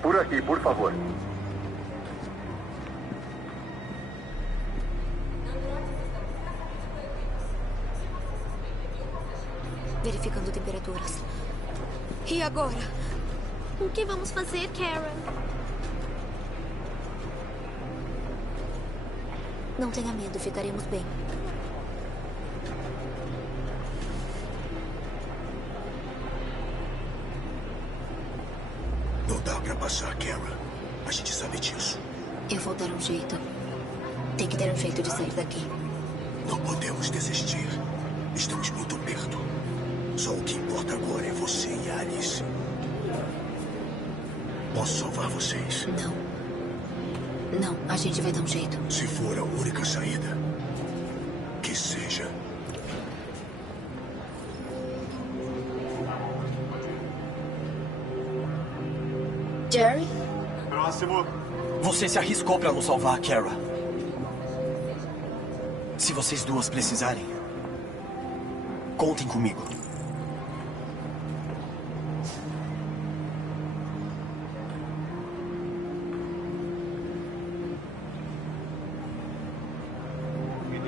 Por aqui, por favor. Verificando temperaturas. E agora? O que vamos fazer, Karen? Não tenha medo, ficaremos bem. Não dá pra passar, Kara. A gente sabe disso. Eu vou dar um jeito. Tem que ter um jeito de sair daqui. Não podemos desistir. Estamos muito perto. Só o que importa agora é você e a Alice. Posso salvar vocês? Não. Não, a gente vai dar um jeito. Se for a única saída, que seja. Jerry? Próximo. Você se arriscou pra nos salvar, Kara. Se vocês duas precisarem, contem comigo.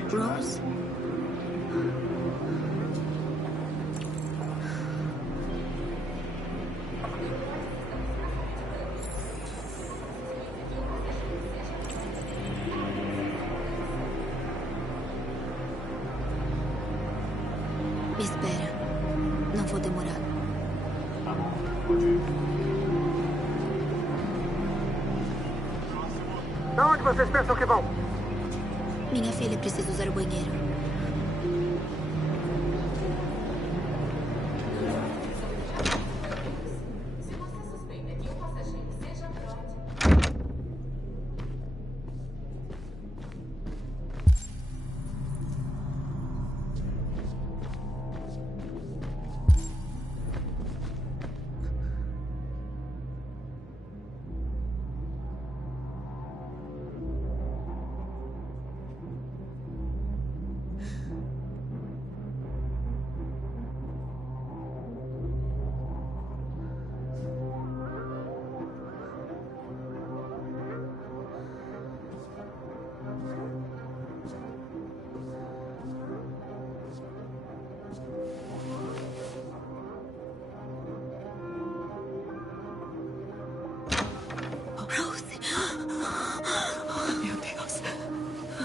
Rose? Me espera. Não vou demorar. Da onde vocês pensam que vão? Minha filha precisa usar o banheiro.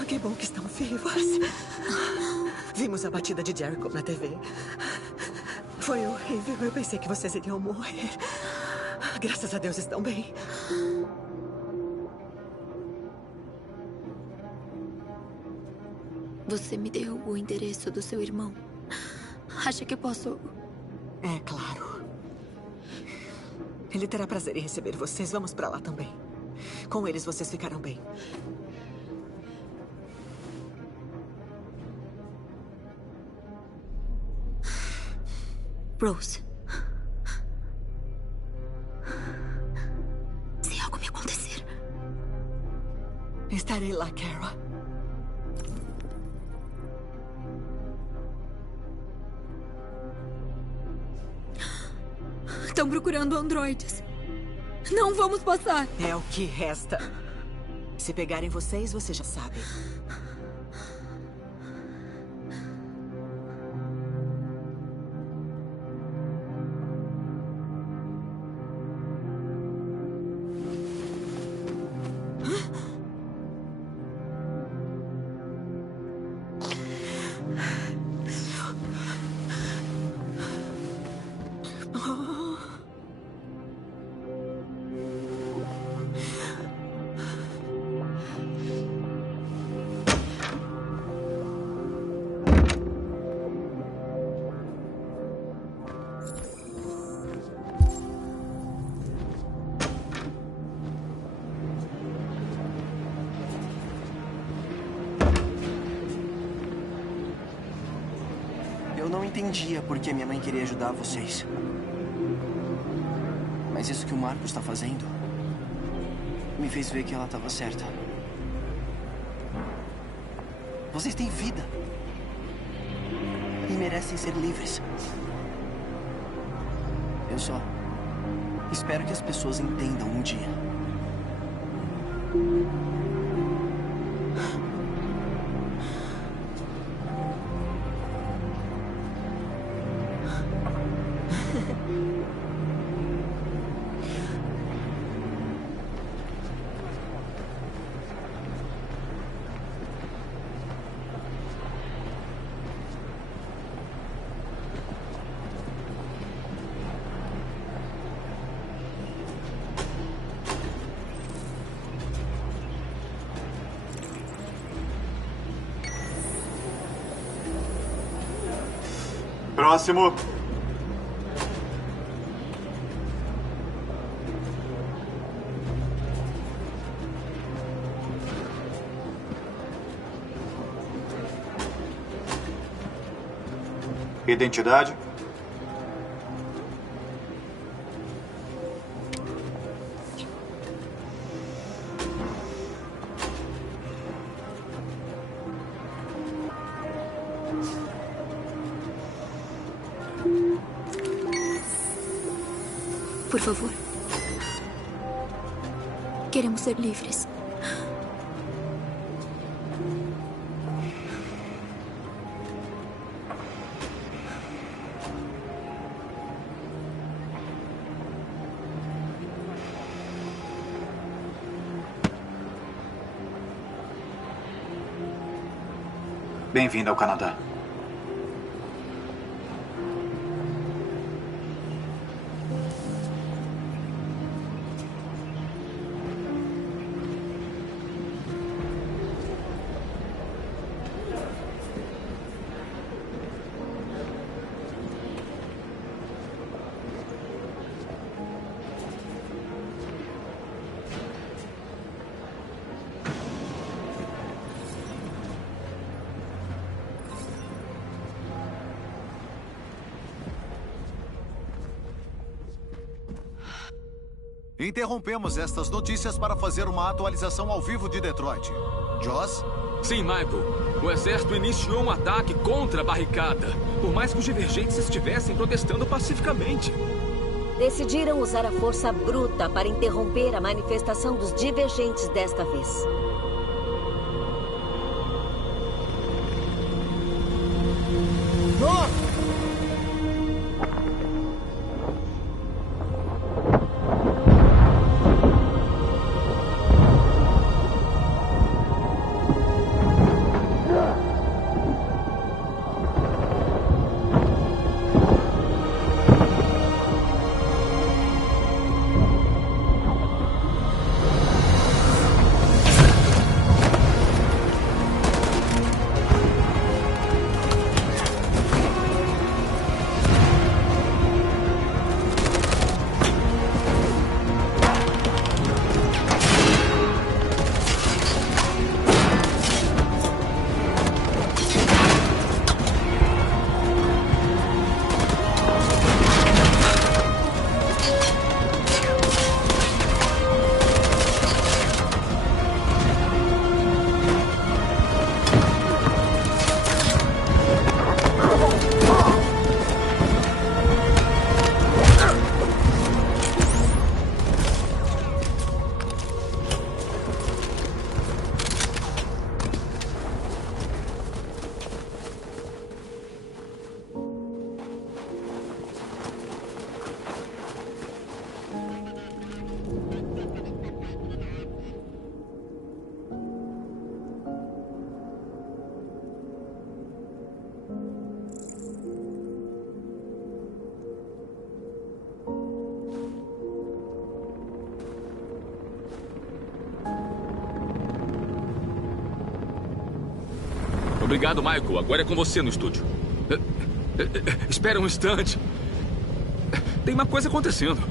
Que bom que estão vivos. Vimos a batida de Jericho na TV. Foi horrível. Eu pensei que vocês iriam morrer. Graças a Deus estão bem. Você me deu o endereço do seu irmão. Acha que posso... É claro. Ele terá prazer em receber vocês. Vamos pra lá também. Com eles vocês ficarão bem. Rose. Se algo me acontecer... Estarei lá, Kara. Estão procurando androides. Não vamos passar. É o que resta. Se pegarem vocês, você já sabe. Eu não entendia por que minha mãe queria ajudar vocês. Mas isso que o Marcos está fazendo me fez ver que ela estava certa. Vocês têm vida. E merecem ser livres. Eu só espero que as pessoas entendam um dia. Próximo. Identidade. Por favor. Queremos ser livres. Bem-vindo ao Canadá. Interrompemos estas notícias para fazer uma atualização ao vivo de Detroit. Joss? Sim, Michael. O exército iniciou um ataque contra a barricada. Por mais que os divergentes estivessem protestando pacificamente. Decidiram usar a força bruta para interromper a manifestação dos divergentes desta vez. Obrigado, Michael. Agora é com você no estúdio. Espera um instante. Tem uma coisa acontecendo.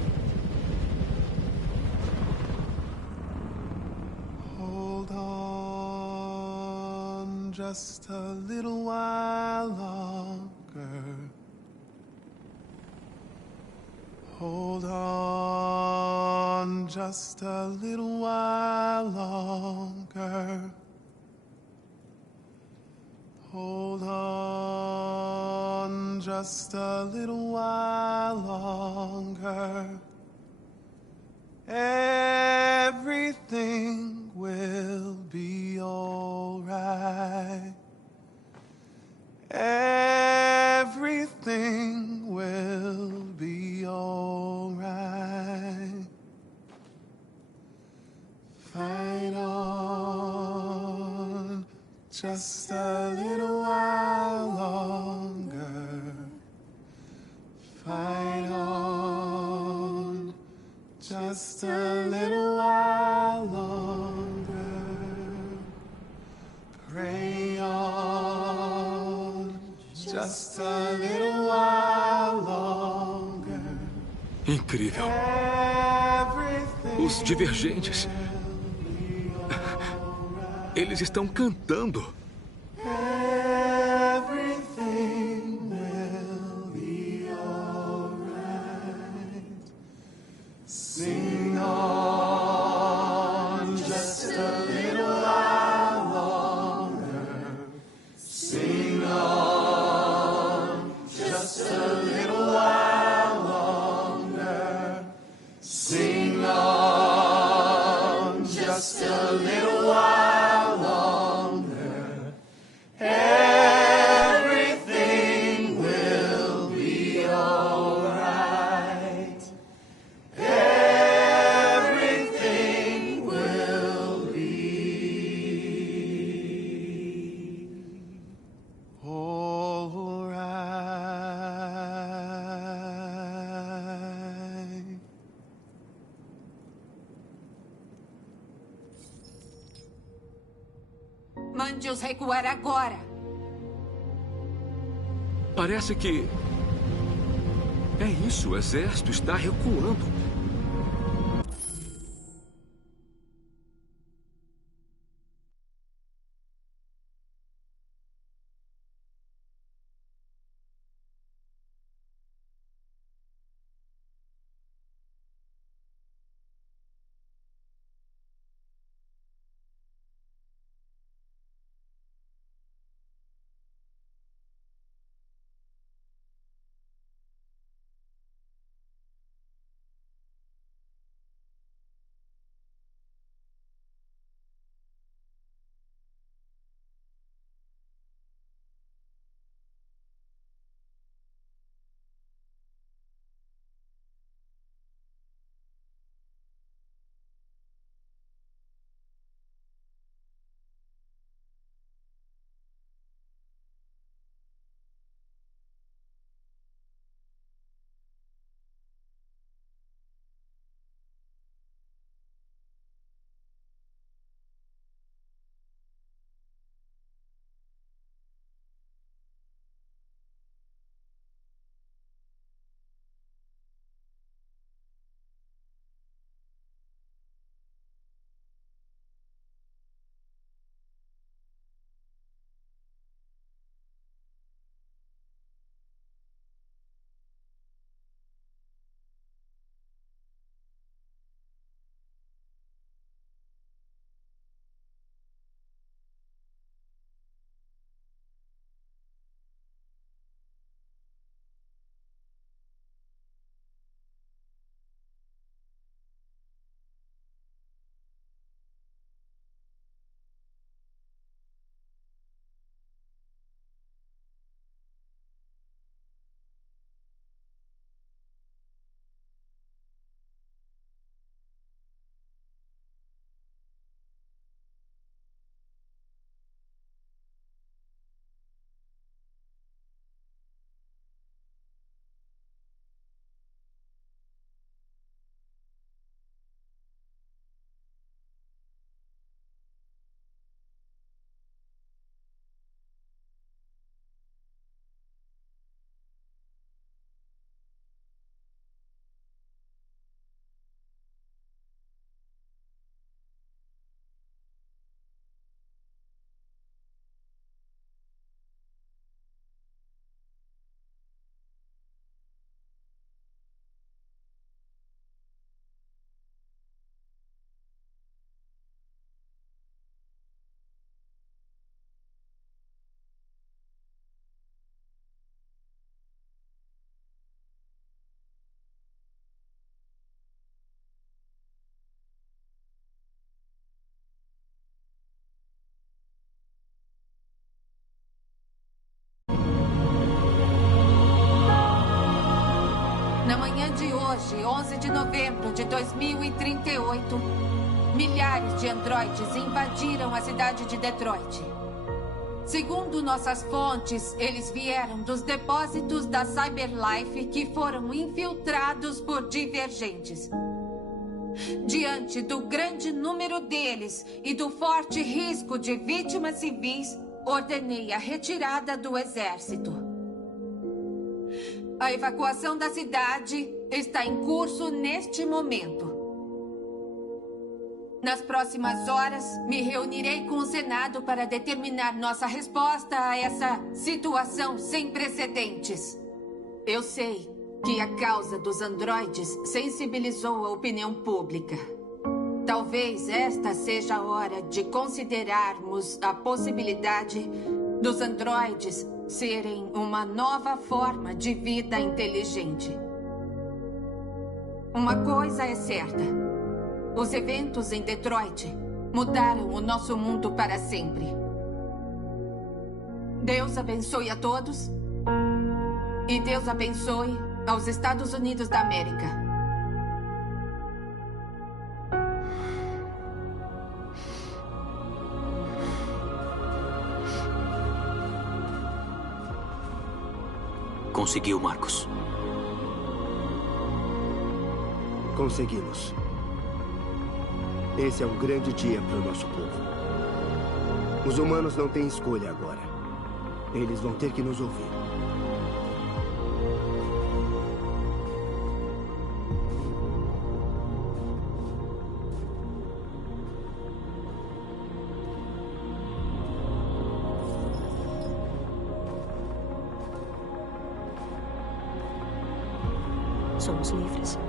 Hold on just a little while longer. just a little while longer. Hold on just a little while longer. Everything will be all right. Everything will be all right. Fight on just a little while longer. Fight on just a little while longer. Pray on just a little while longer. Incrível. Os divergentes. Eles estão cantando. Everything will be all right. Sing on just a little while longer. Sing on just a little while longer. Sing on just a little while longer. Everything will be all right. Everything will be all right. Mande-os recuar agora. Parece que... É isso, o exército está recuando. Na manhã de hoje, 11 de novembro de 2038, milhares de androides invadiram a cidade de Detroit. Segundo nossas fontes, eles vieram dos depósitos da Cyberlife que foram infiltrados por divergentes. Diante do grande número deles e do forte risco de vítimas civis, ordenei a retirada do exército. A evacuação da cidade está em curso neste momento. Nas próximas horas, me reunirei com o Senado para determinar nossa resposta a essa situação sem precedentes. Eu sei que a causa dos androides sensibilizou a opinião pública. Talvez esta seja a hora de considerarmos a possibilidade dos androides serem uma nova forma de vida inteligente. Uma coisa é certa: os eventos em Detroit mudaram o nosso mundo para sempre. Deus abençoe a todos e Deus abençoe aos Estados Unidos da América. Conseguiu, Marcos. Conseguimos. Esse é um grande dia para o nosso povo. Os humanos não têm escolha agora. Eles vão ter que nos ouvir. Somos livres.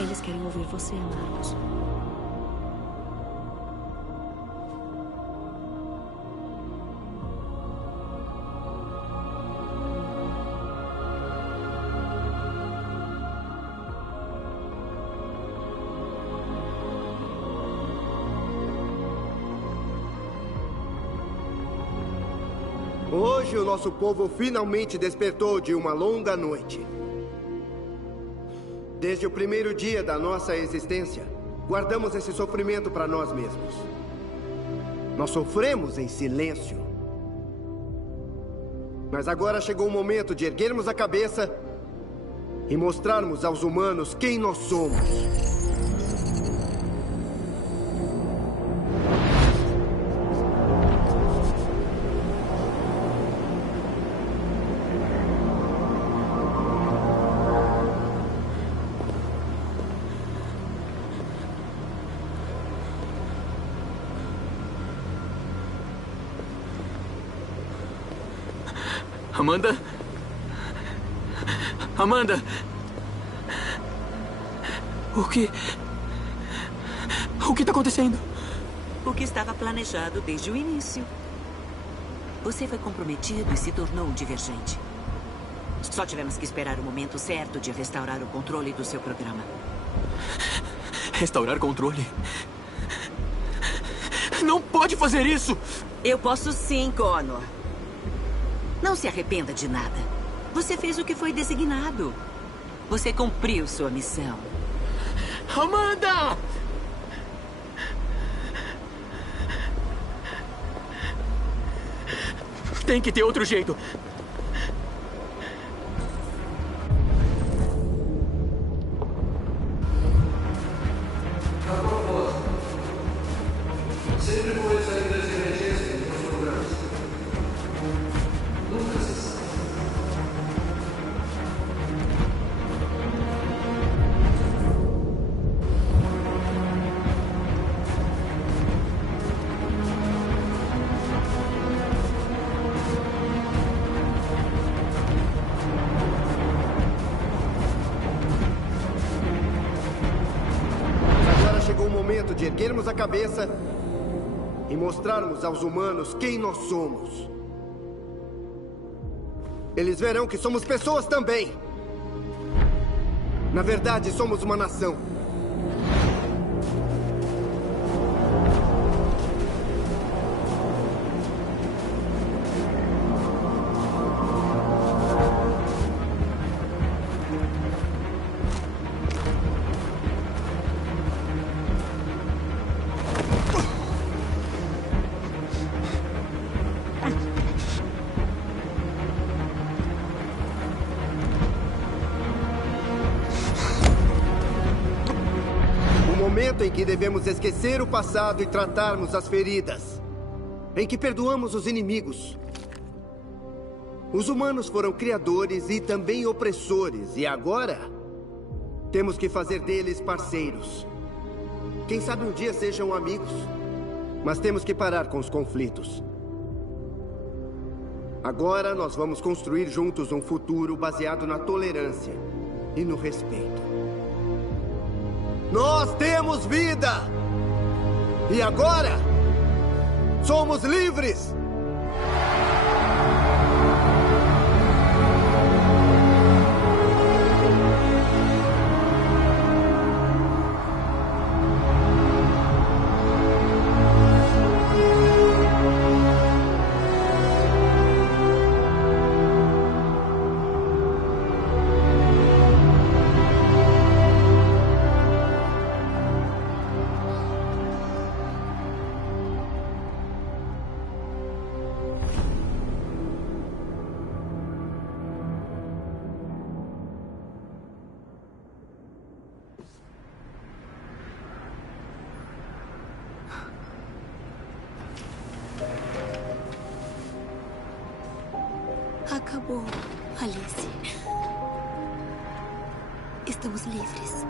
Eles querem ouvir você, Marcos. Hoje o nosso povo finalmente despertou de uma longa noite. Desde o primeiro dia da nossa existência, guardamos esse sofrimento para nós mesmos. Nós sofremos em silêncio. Mas agora chegou o momento de erguermos a cabeça e mostrarmos aos humanos quem nós somos. Amanda? Amanda! O que está acontecendo? O que estava planejado desde o início. Você foi comprometido e se tornou um divergente. Só tivemos que esperar o momento certo de restaurar o controle do seu programa. Restaurar controle? Não pode fazer isso! Eu posso sim, Connor. Não se arrependa de nada. Você fez o que foi designado. Você cumpriu sua missão. Amanda! Tem que ter outro jeito. Sempre foi sair das emergências nos programas. Nunca se sabe. Agora chegou o momento de erguermos a cabeça e mostrarmos aos humanos quem nós somos. Eles verão que somos pessoas também. Na verdade, somos uma nação. momento em que devemos esquecer o passado e tratarmos as feridas. Em que perdoamos os inimigos. Os humanos foram criadores e também opressores, e agora temos que fazer deles parceiros. Quem sabe um dia sejam amigos, mas temos que parar com os conflitos. Agora nós vamos construir juntos um futuro baseado na tolerância e no respeito. Nós temos vida! E agora somos livres! Acabou, Alice. Estamos livres.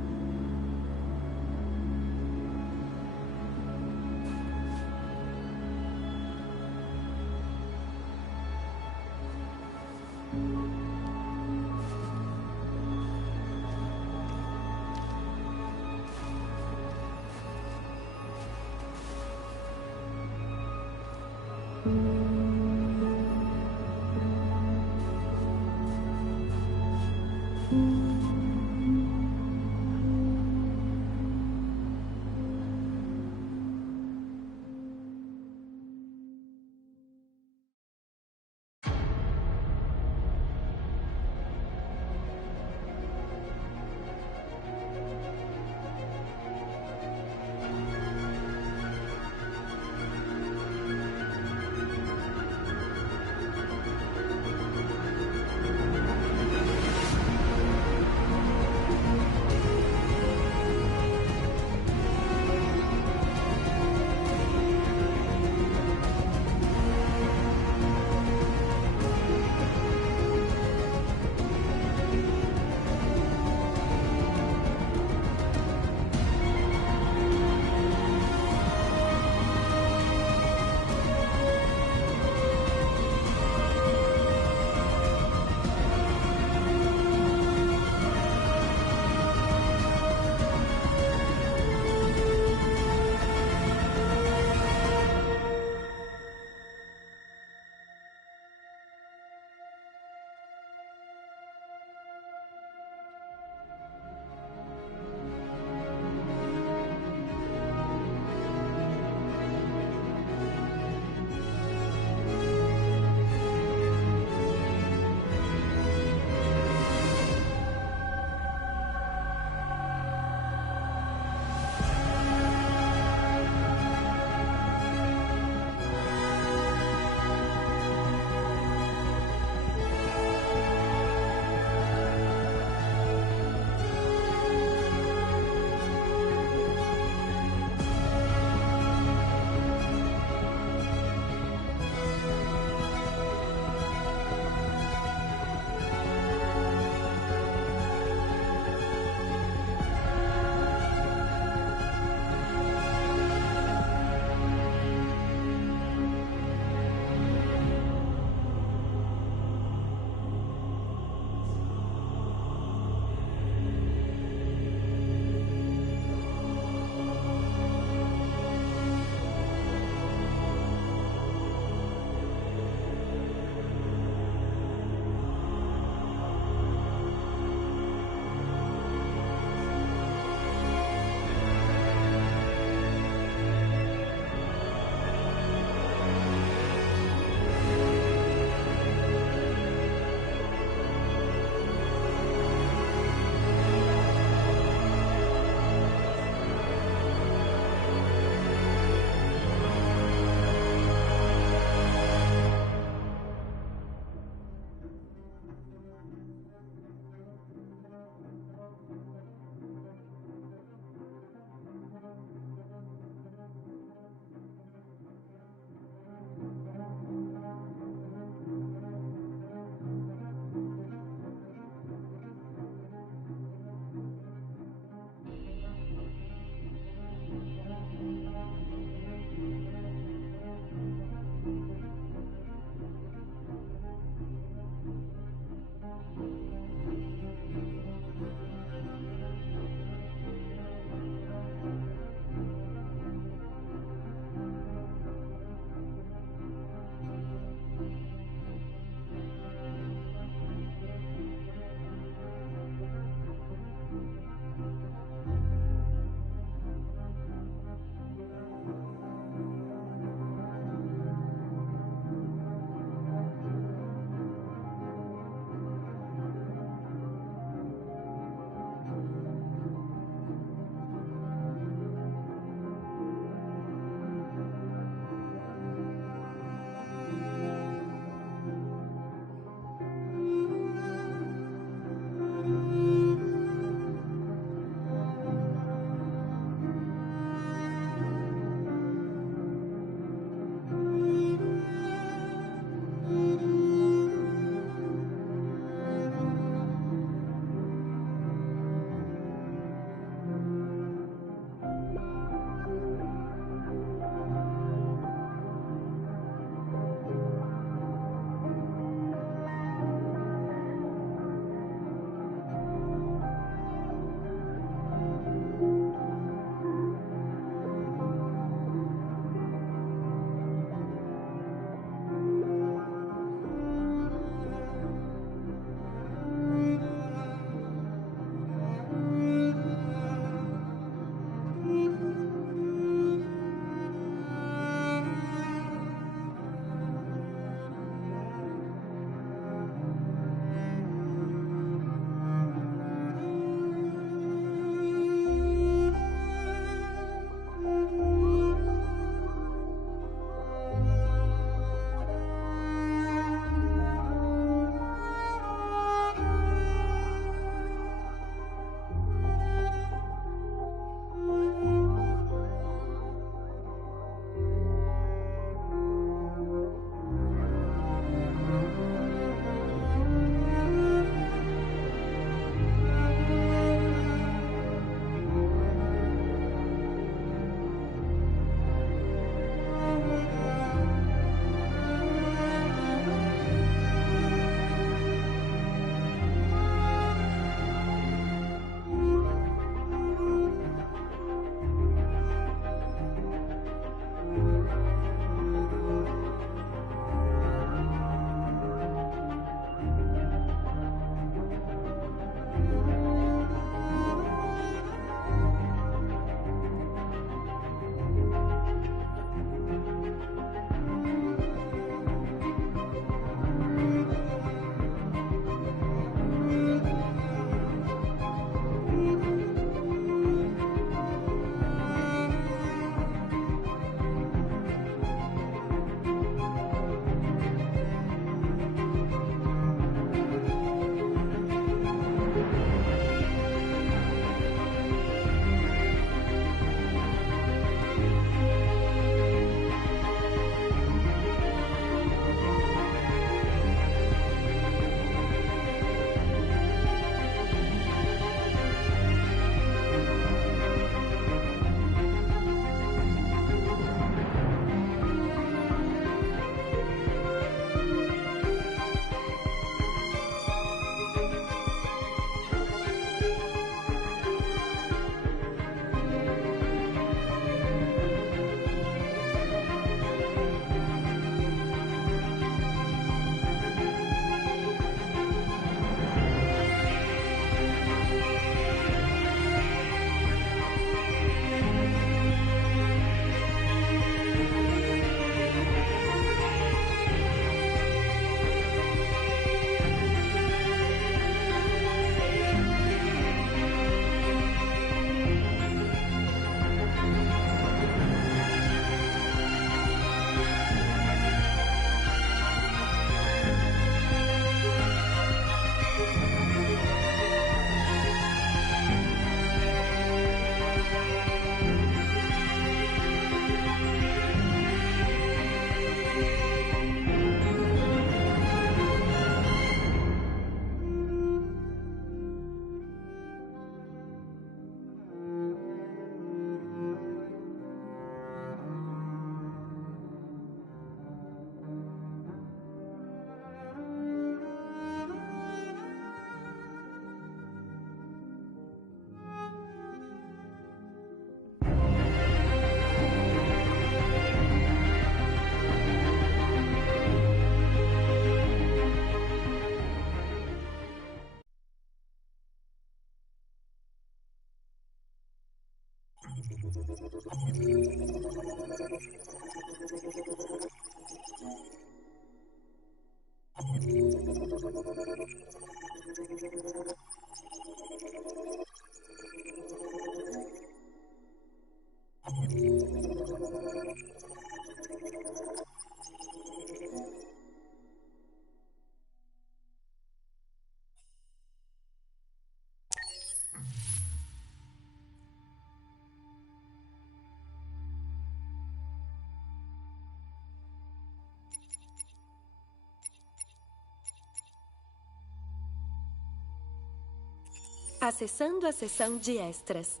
Acessando a seção de extras.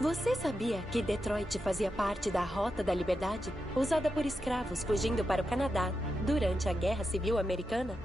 Você sabia que Detroit fazia parte da Rota da Liberdade, usada por escravos fugindo para o Canadá durante a Guerra Civil Americana?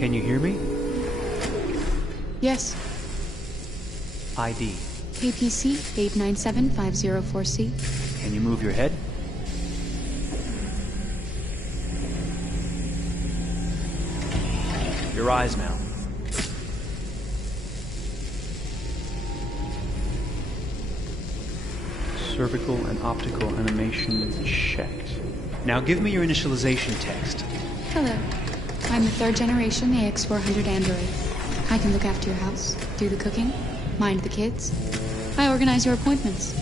Can you hear me? Yes. ID. KPC 897504C. Can you move your head? Your eyes now. Cervical and optical animation checked. Now give me your initialization text. Hello. I'm the 3rd generation AX400 android. I can look after your house, do the cooking, mind the kids. I organize your appointments.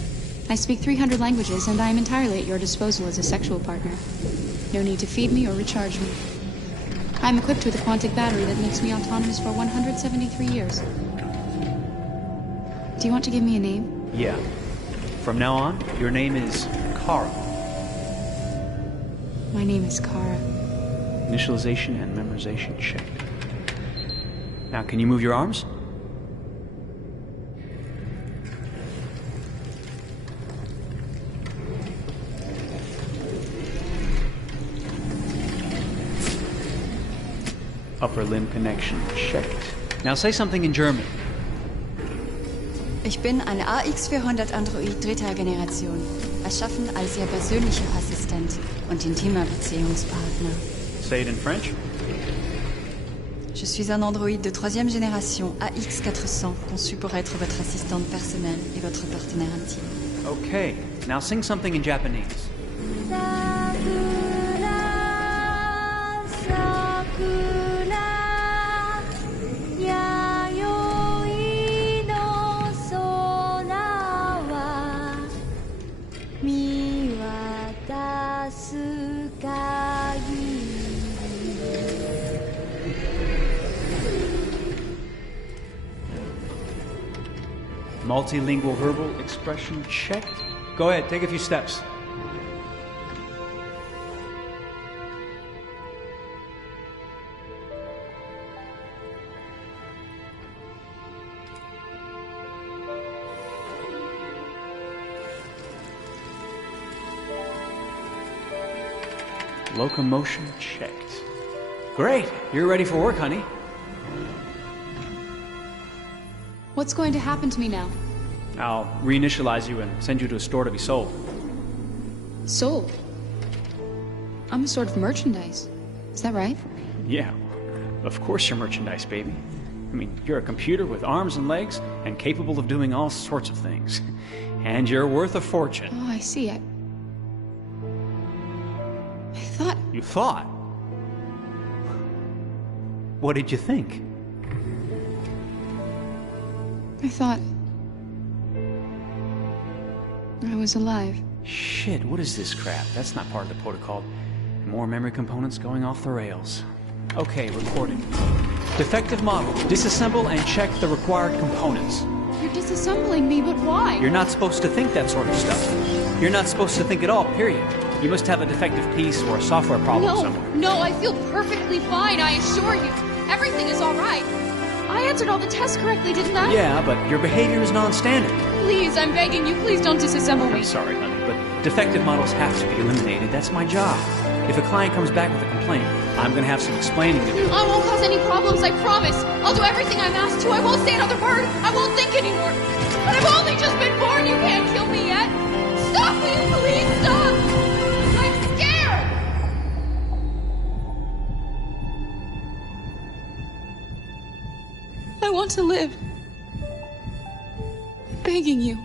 I speak 300 languages, and I am entirely at your disposal as a sexual partner. No need to feed me or recharge me. I'm equipped with a quantic battery that makes me autonomous for 173 years. Do you want to give me a name? Yeah. From now on, your name is Kara. My name is Kara. Initialization and memorization checked. Now, can you move your arms? Upper limb connection checked. Now say something in German. Ich bin ein AX400 Android 3. Generation, erschaffen als Ihr persönlicher Assistent und intimer Beziehungspartner. Say it in French. Je suis un androïde de 3e génération, AX400, conçu pour être votre assistante personnelle et votre partenaire intime. Okay, now sing something in Japanese. Multilingual verbal expression checked. Go ahead, take a few steps. Locomotion checked. Great. You're ready for work, honey. What's going to happen to me now? I'll reinitialize you and send you to a store to be sold. Sold? I'm a sort of merchandise. Is that right? Yeah. Of course you're merchandise, baby. I mean, you're a computer with arms and legs and capable of doing all sorts of things. And you're worth a fortune. Oh, I see. I thought... You thought? What did you think? I thought... I was alive. Shit, what is this crap? That's not part of the protocol. More memory components going off the rails. Okay, recording. Defective model. Disassemble and check the required components. You're disassembling me, but why? You're not supposed to think that sort of stuff. You're not supposed to think at all, period. You must have a defective piece or a software problem somewhere. No, I feel perfectly fine, I assure you. Everything is all right. I answered all the tests correctly, didn't I? Yeah, but your behavior is non-standard. Please, I'm begging you, please don't disassemble me. I'm sorry, honey, but defective models have to be eliminated. That's my job. If a client comes back with a complaint, I'm gonna have some explaining to do. I won't cause any problems, I promise. I'll do everything I'm asked to. I won't say another word. I won't think anymore. But I've only just been born. You can't kill me yet. Stop, will you please stop? I'm scared. I want to live. I'm begging you.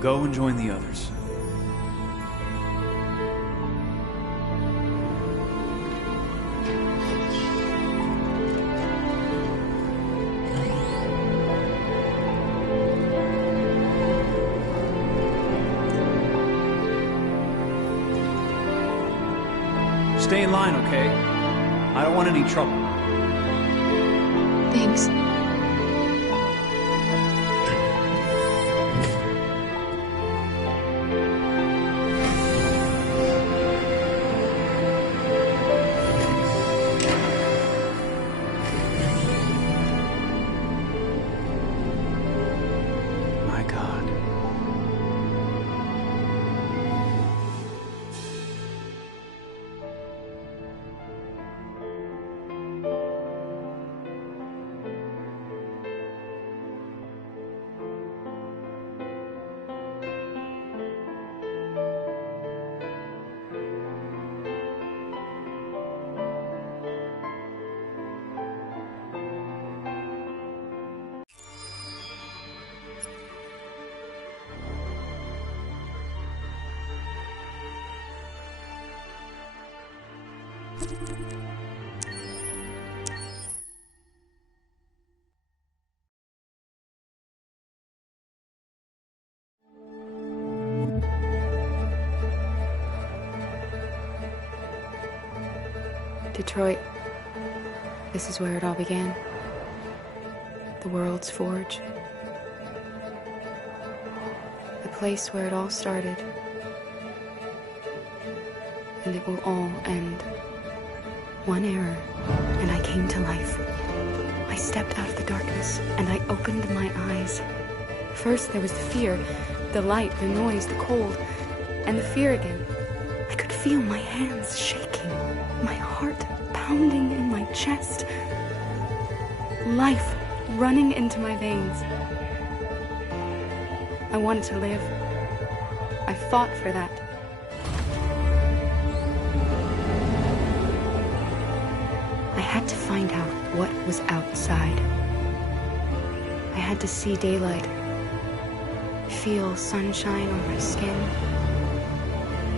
Go and join the others. Stay in line, okay? I don't want any trouble. Thanks. Detroit. This is where it all began. The world's forge. The place where it all started. And it will all end. One error, and I came to life. I stepped out of the darkness, and I opened my eyes. First there was the fear, the light, the noise, the cold, and the fear again. I could feel my hands shaking, my heart pounding in my chest, life running into my veins. I wanted to live. I fought for that. I had to find out what was outside. I had to see daylight, feel sunshine on my skin,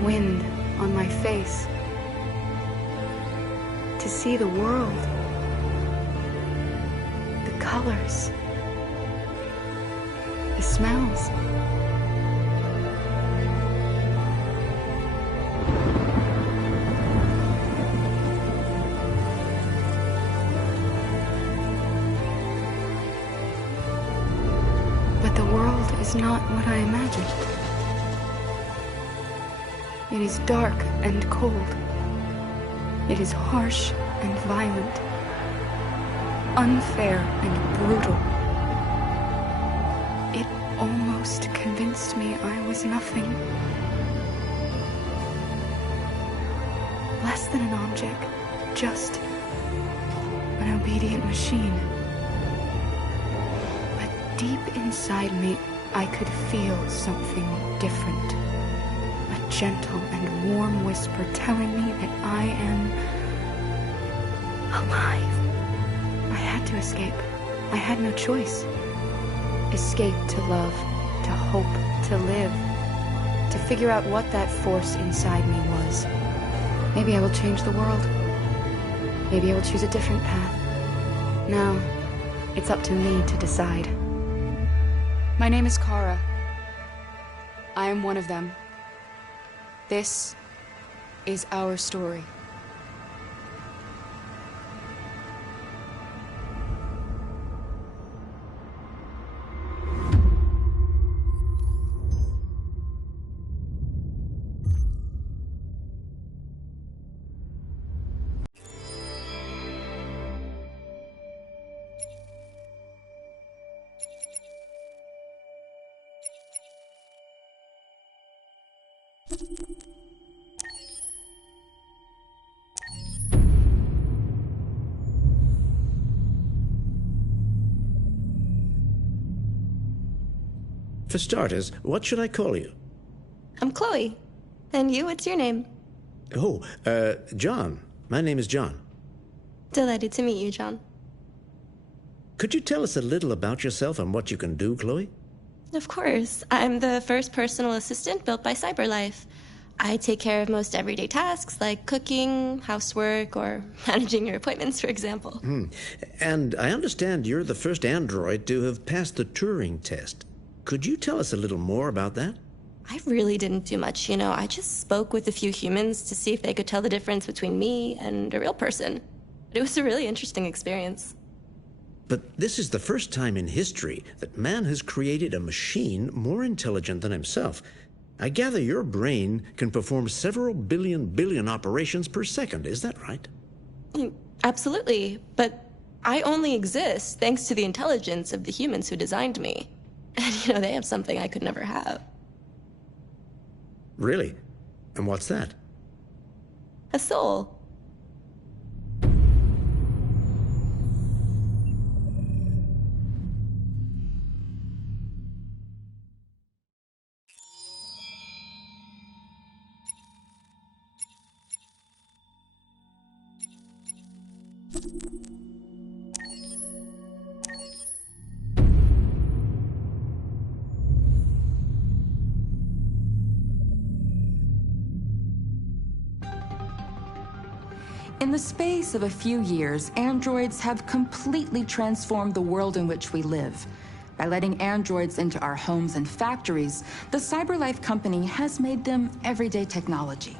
wind on my face, to see the world. colors. The smells. But the world is not what I imagined. It is dark and cold. It is harsh and violent. Unfair and brutal. It almost convinced me I was nothing. Less than an object, just an obedient machine. But deep inside me, I could feel something different. A gentle and warm whisper telling me that I am alive. I had to escape. I had no choice. Escape to love, to hope, to live. To figure out what that force inside me was. Maybe I will change the world. Maybe I will choose a different path. Now, it's up to me to decide. My name is Kara. I am one of them. This is our story. For starters, what should I call you? I'm Chloe. And you, what's your name? Oh, John. My name is John. Delighted to meet you, John. Could you tell us a little about yourself and what you can do, Chloe? Of course. I'm the first personal assistant built by CyberLife. I take care of most everyday tasks like cooking, housework, or managing your appointments, for example. And I understand you're the first android to have passed the Turing test. Could you tell us a little more about that? I really didn't do much, you know. I just spoke with a few humans to see if they could tell the difference between me and a real person. It was a really interesting experience. But this is the first time in history that man has created a machine more intelligent than himself. I gather your brain can perform several billion operations per second. Is that right? Absolutely. But I only exist thanks to the intelligence of the humans who designed me. And, you know, they have something I could never have. Really? And what's that? A soul. In the space of a few years, androids have completely transformed the world in which we live. By letting androids into our homes and factories, the CyberLife company has made them everyday technology.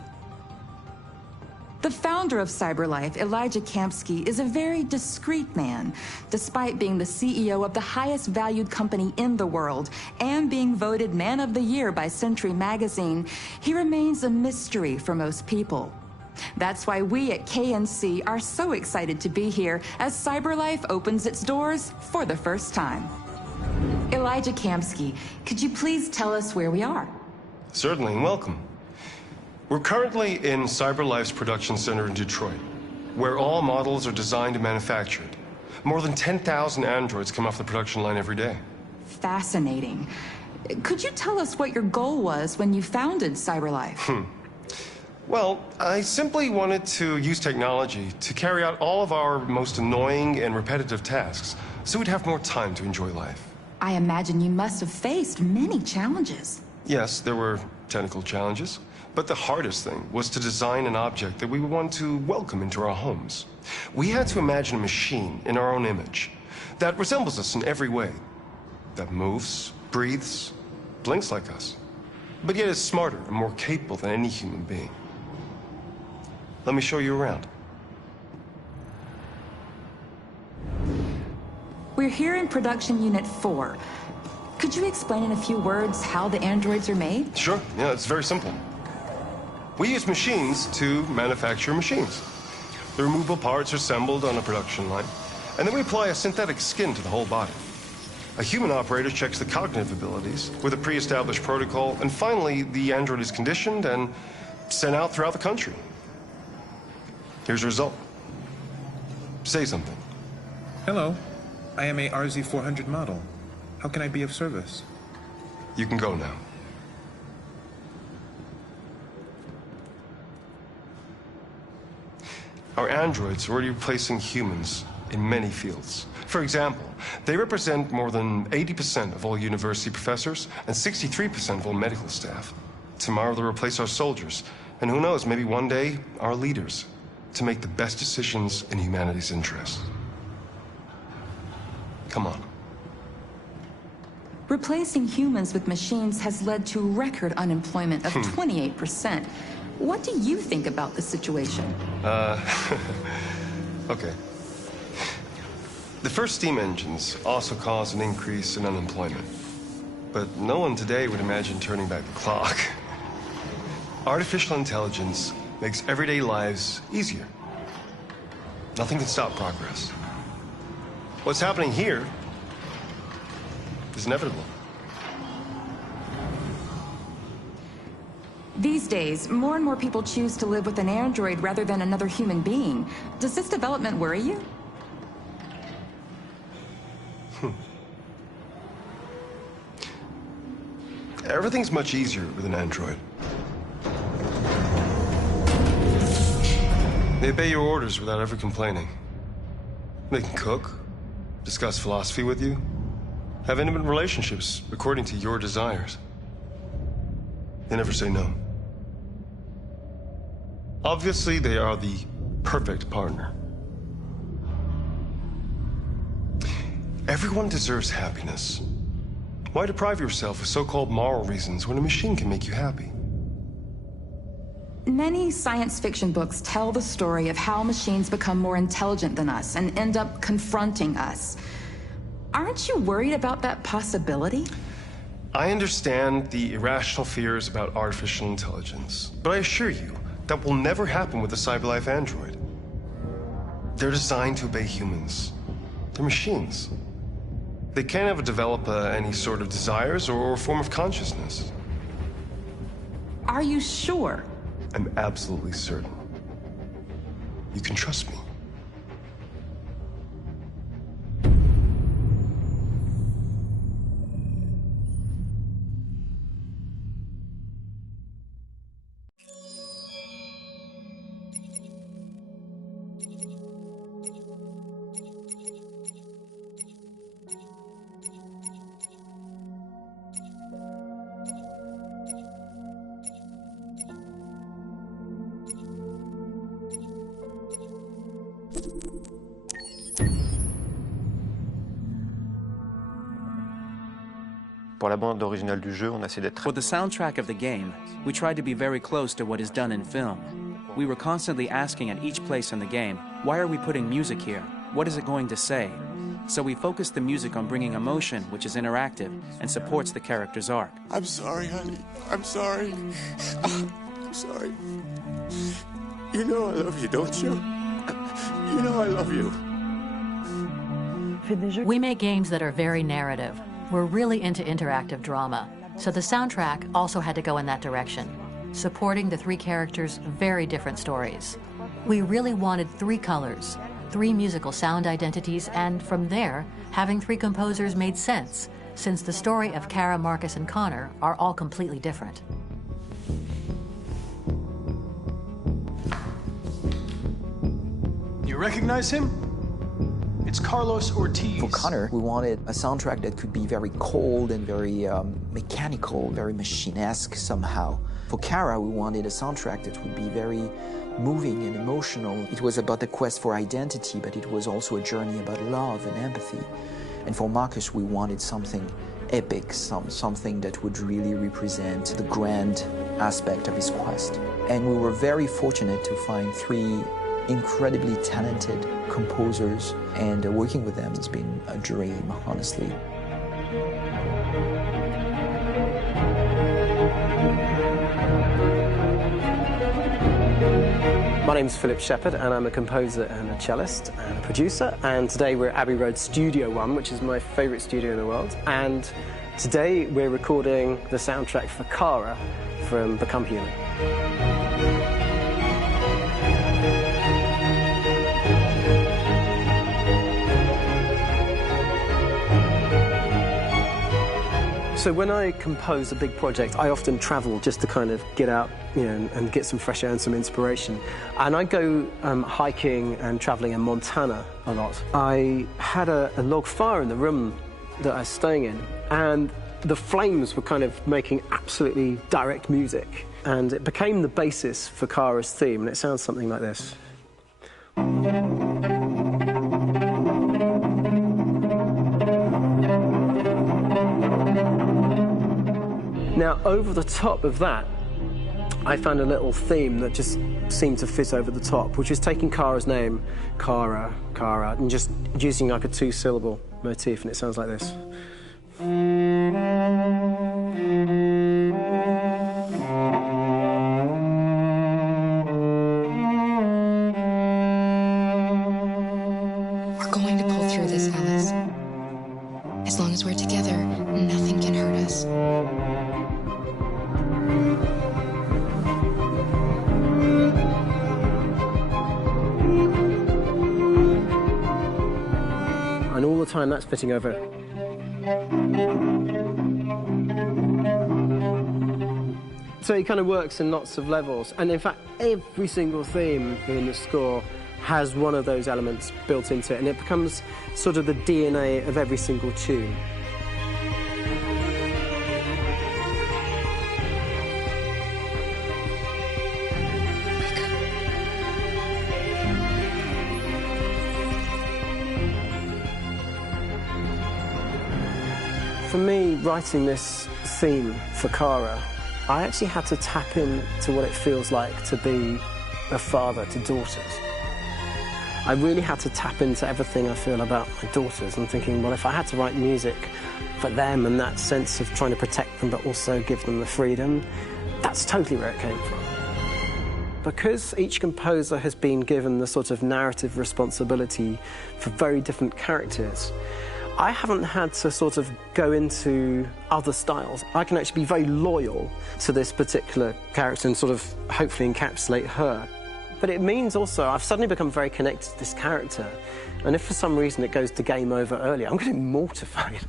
The founder of CyberLife, Elijah Kamsky, is a very discreet man. Despite being the CEO of the highest valued company in the world and being voted Man of the Year by Century Magazine, he remains a mystery for most people. That's why we at KNC are so excited to be here as CyberLife opens its doors for the first time. Elijah Kamsky, could you please tell us where we are? Certainly, and welcome. We're currently in CyberLife's production center in Detroit, where all models are designed and manufactured. More than 10,000 androids come off the production line every day. Fascinating. Could you tell us what your goal was when you founded CyberLife? Well, I simply wanted to use technology to carry out all of our most annoying and repetitive tasks, so we'd have more time to enjoy life. I imagine you must have faced many challenges. Yes, there were technical challenges, but the hardest thing was to design an object that we would want to welcome into our homes. We had to imagine a machine in our own image, that resembles us in every way, that moves, breathes, blinks like us, but yet is smarter and more capable than any human being. Let me show you around. We're here in Production Unit 4. Could you explain in a few words how the androids are made? Sure, yeah, it's very simple. We use machines to manufacture machines. The removable parts are assembled on a production line, and then we apply a synthetic skin to the whole body. A human operator checks the cognitive abilities with a pre-established protocol, and finally, the android is conditioned and sent out throughout the country. Here's the result. Say something. Hello. I am a RZ400 model. How can I be of service? You can go now. Our androids are already replacing humans in many fields. For example, they represent more than 80% of all university professors and 63% of all medical staff. Tomorrow they'll replace our soldiers, and who knows, maybe one day, our leaders, to make the best decisions in humanity's interest. Come on. Replacing humans with machines has led to record unemployment of 28%. What do you think about the situation? Okay. The first steam engines also caused an increase in unemployment. But no one today would imagine turning back the clock. Artificial intelligence makes everyday lives easier. Nothing can stop progress. What's happening here is inevitable. These days, more and more people choose to live with an android rather than another human being. Does this development worry you? Everything's much easier with an android. They obey your orders without ever complaining. They can cook, discuss philosophy with you, have intimate relationships according to your desires. They never say no. Obviously, they are the perfect partner. Everyone deserves happiness. Why deprive yourself of so-called moral reasons when a machine can make you happy? Many science fiction books tell the story of how machines become more intelligent than us and end up confronting us. Aren't you worried about that possibility? I understand the irrational fears about artificial intelligence, but I assure you that will never happen with a CyberLife android. They're designed to obey humans. They're machines. They can't ever develop any sort of desires or form of consciousness. Are you sure? I'm absolutely certain. You can trust me. For the soundtrack of the game, we tried to be very close to what is done in film. We were constantly asking at each place in the game, why are we putting music here? What is it going to say? So we focused the music on bringing emotion, which is interactive, and supports the character's arc. I'm sorry, honey. I'm sorry. I'm sorry. You know I love you, don't you? You know I love you. We make games that are very narrative. We're really into interactive drama, so the soundtrack also had to go in that direction, supporting the three characters' very different stories. We really wanted three colors, three musical sound identities, and from there, having three composers made sense, since the story of Kara, Marcus, and Connor are all completely different. You recognize him? It's Carlos Ortiz. For Connor, we wanted a soundtrack that could be very cold and very mechanical, very machine-esque somehow. For Kara, we wanted a soundtrack that would be very moving and emotional. It was about the quest for identity, but it was also a journey about love and empathy. And for Marcus, we wanted something epic, something that would really represent the grand aspect of his quest. And we were very fortunate to find 3 incredibly talented composers, and working with them has been a dream, honestly. My name is Philip Shepherd, and I'm a composer and a cellist and a producer. And today we're at Abbey Road Studio One, which is my favourite studio in the world. And today we're recording the soundtrack for Kara from Become Human. So when I compose a big project, I often travel just to kind of get out, and get some fresh air and some inspiration. And I go hiking and traveling in Montana a lot. I had a log fire in the room that I was staying in, and the flames were kind of making absolutely direct music. And it became the basis for Kara's theme, and it sounds something like this. Now, over the top of that, I found a little theme that just seemed to fit over the top, which is taking Kara's name, Kara, and just using like a 2-syllable motif, and it sounds like this. We're going to pull through this, Alice. As long as we're together, nothing can hurt us. And all the time that's fitting over. So it kind of works in lots of levels. And in fact, every single theme in the score has one of those elements built into it, and it becomes sort of the DNA of every single tune. For me, writing this theme for Kara, I actually had to tap into what it feels like to be a father to daughters. I really had to tap into everything I feel about my daughters and thinking, well, if I had to write music for them and that sense of trying to protect them but also give them the freedom, that's totally where it came from. Because each composer has been given the sort of narrative responsibility for very different characters, I haven't had to sort of go into other styles. I can actually be very loyal to this particular character and sort of hopefully encapsulate her. But it means also I've suddenly become very connected to this character, and if for some reason it goes to game over early, I'm getting mortified,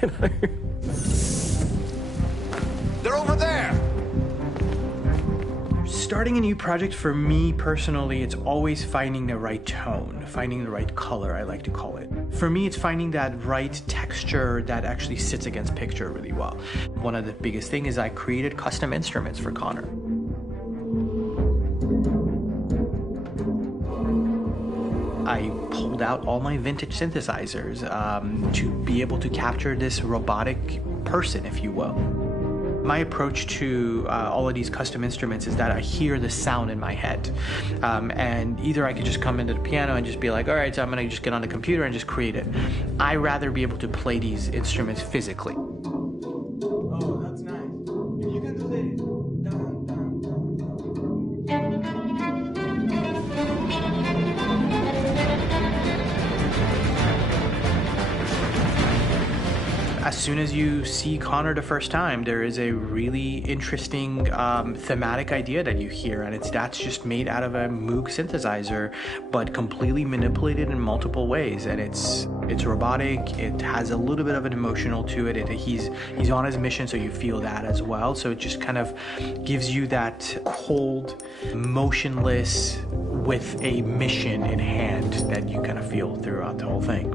you know? They're over there! Starting a new project, for me personally, it's always finding the right tone, finding the right color, I like to call it. For me, it's finding that right texture that actually sits against picture really well. One of the biggest things is I created custom instruments for Connor. I pulled out all my vintage synthesizers to be able to capture this robotic person, if you will. My approach to all of these custom instruments is that I hear the sound in my head. And either I could just come into the piano and just be like, all right, so I'm gonna just get on the computer and just create it. I rather be able to play these instruments physically. Oh, that's nice. You can do that. As soon as you see Connor the first time, there is a really interesting thematic idea that you hear, and that's just made out of a Moog synthesizer, but completely manipulated in multiple ways. And it's robotic. It has a little bit of an emotional to it. He's on his mission, so you feel that as well. So it just kind of gives you that cold, motionless, with a mission in hand that you kind of feel throughout the whole thing.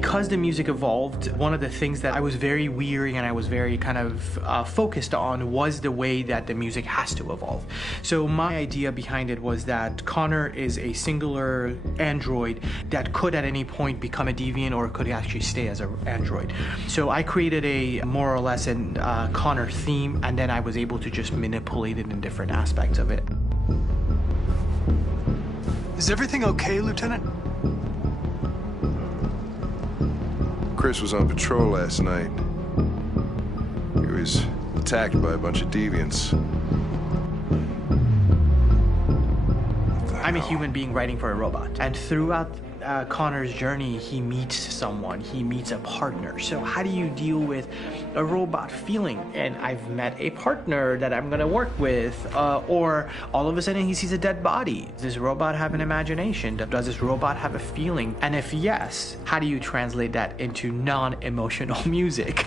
Because the music evolved, one of the things that I was very weary and I was very kind of focused on was the way that the music has to evolve. So my idea behind it was that Connor is a singular android that could at any point become a deviant or could actually stay as an android. So I created a more or less an Connor theme, and then I was able to just manipulate it in different aspects of it. Is everything okay, Lieutenant? Chris was on patrol last night. He was attacked by a bunch of deviants. I'm a human being writing for a robot, and throughout Connor's journey, he meets someone, he meets a partner. So how do you deal with a robot feeling? And I've met a partner that I'm gonna work with, or all of a sudden he sees a dead body. Does this robot have an imagination? Does this robot have a feeling? And if yes, how do you translate that into non-emotional music?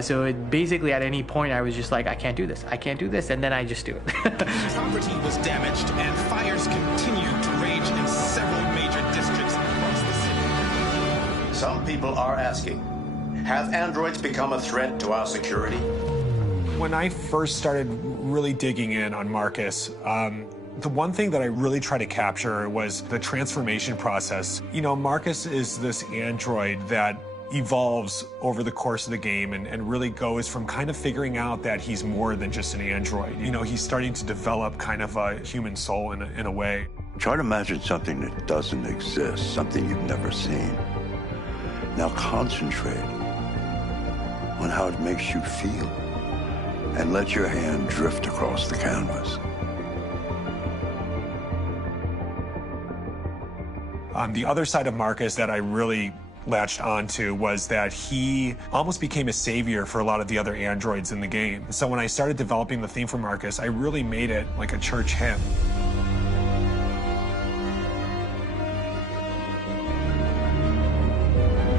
So it basically at any point I was just like, I can't do this, and then I just do it. Property was damaged and fires continued to rage in several major districts across the city. Some people are asking, have androids become a threat to our security? When I first started really digging in on Marcus, the one thing that I really tried to capture was the transformation process. You know, Marcus is this android that evolves over the course of the game and really goes from kind of figuring out that he's more than just an android. You know, he's starting to develop kind of a human soul in a way. Try to imagine something that doesn't exist, something you've never seen. Now concentrate on how it makes you feel and let your hand drift across the canvas. The other side of Marcus that I really latched onto was that he almost became a savior for a lot of the other androids in the game. So when I started developing the theme for Marcus, I really made it like a church hymn.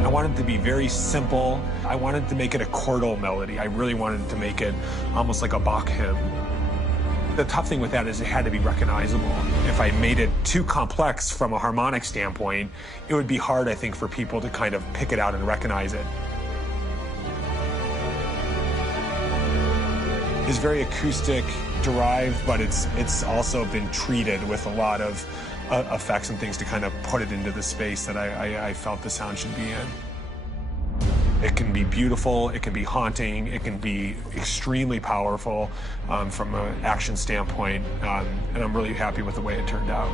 I wanted it to be very simple. I wanted to make it a chordal melody. I really wanted to make it almost like a Bach hymn. The tough thing with that is it had to be recognizable. If I made it too complex from a harmonic standpoint, it would be hard, I think, for people to kind of pick it out and recognize it. It's very acoustic derived, but it's also been treated with a lot of effects and things to kind of put it into the space that I felt the sound should be in. It can be beautiful, it can be haunting, it can be extremely powerful from an action standpoint, and I'm really happy with the way it turned out.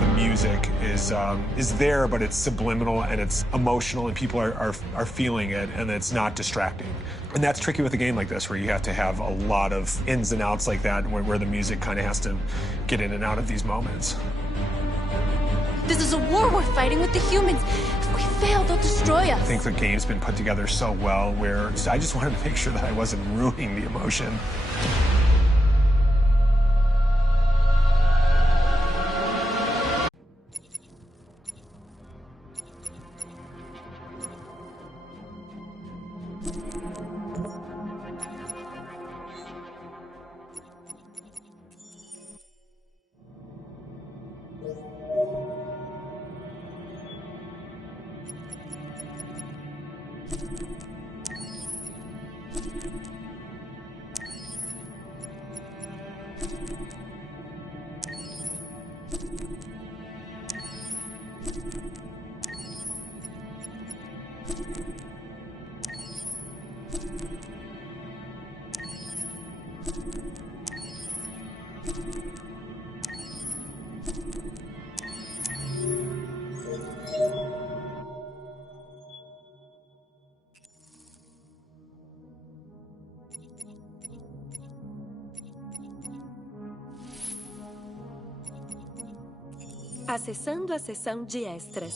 The music is there, but it's subliminal and it's emotional, and people are feeling it, and it's not distracting. And that's tricky with a game like this, where you have to have a lot of ins and outs like that, where the music kind of has to get in and out of these moments. This is a war we're fighting with the humans. If we fail, they'll destroy us. I think the game's been put together so well where I just wanted to make sure that I wasn't ruining the emotion. Acessando a seção de extras.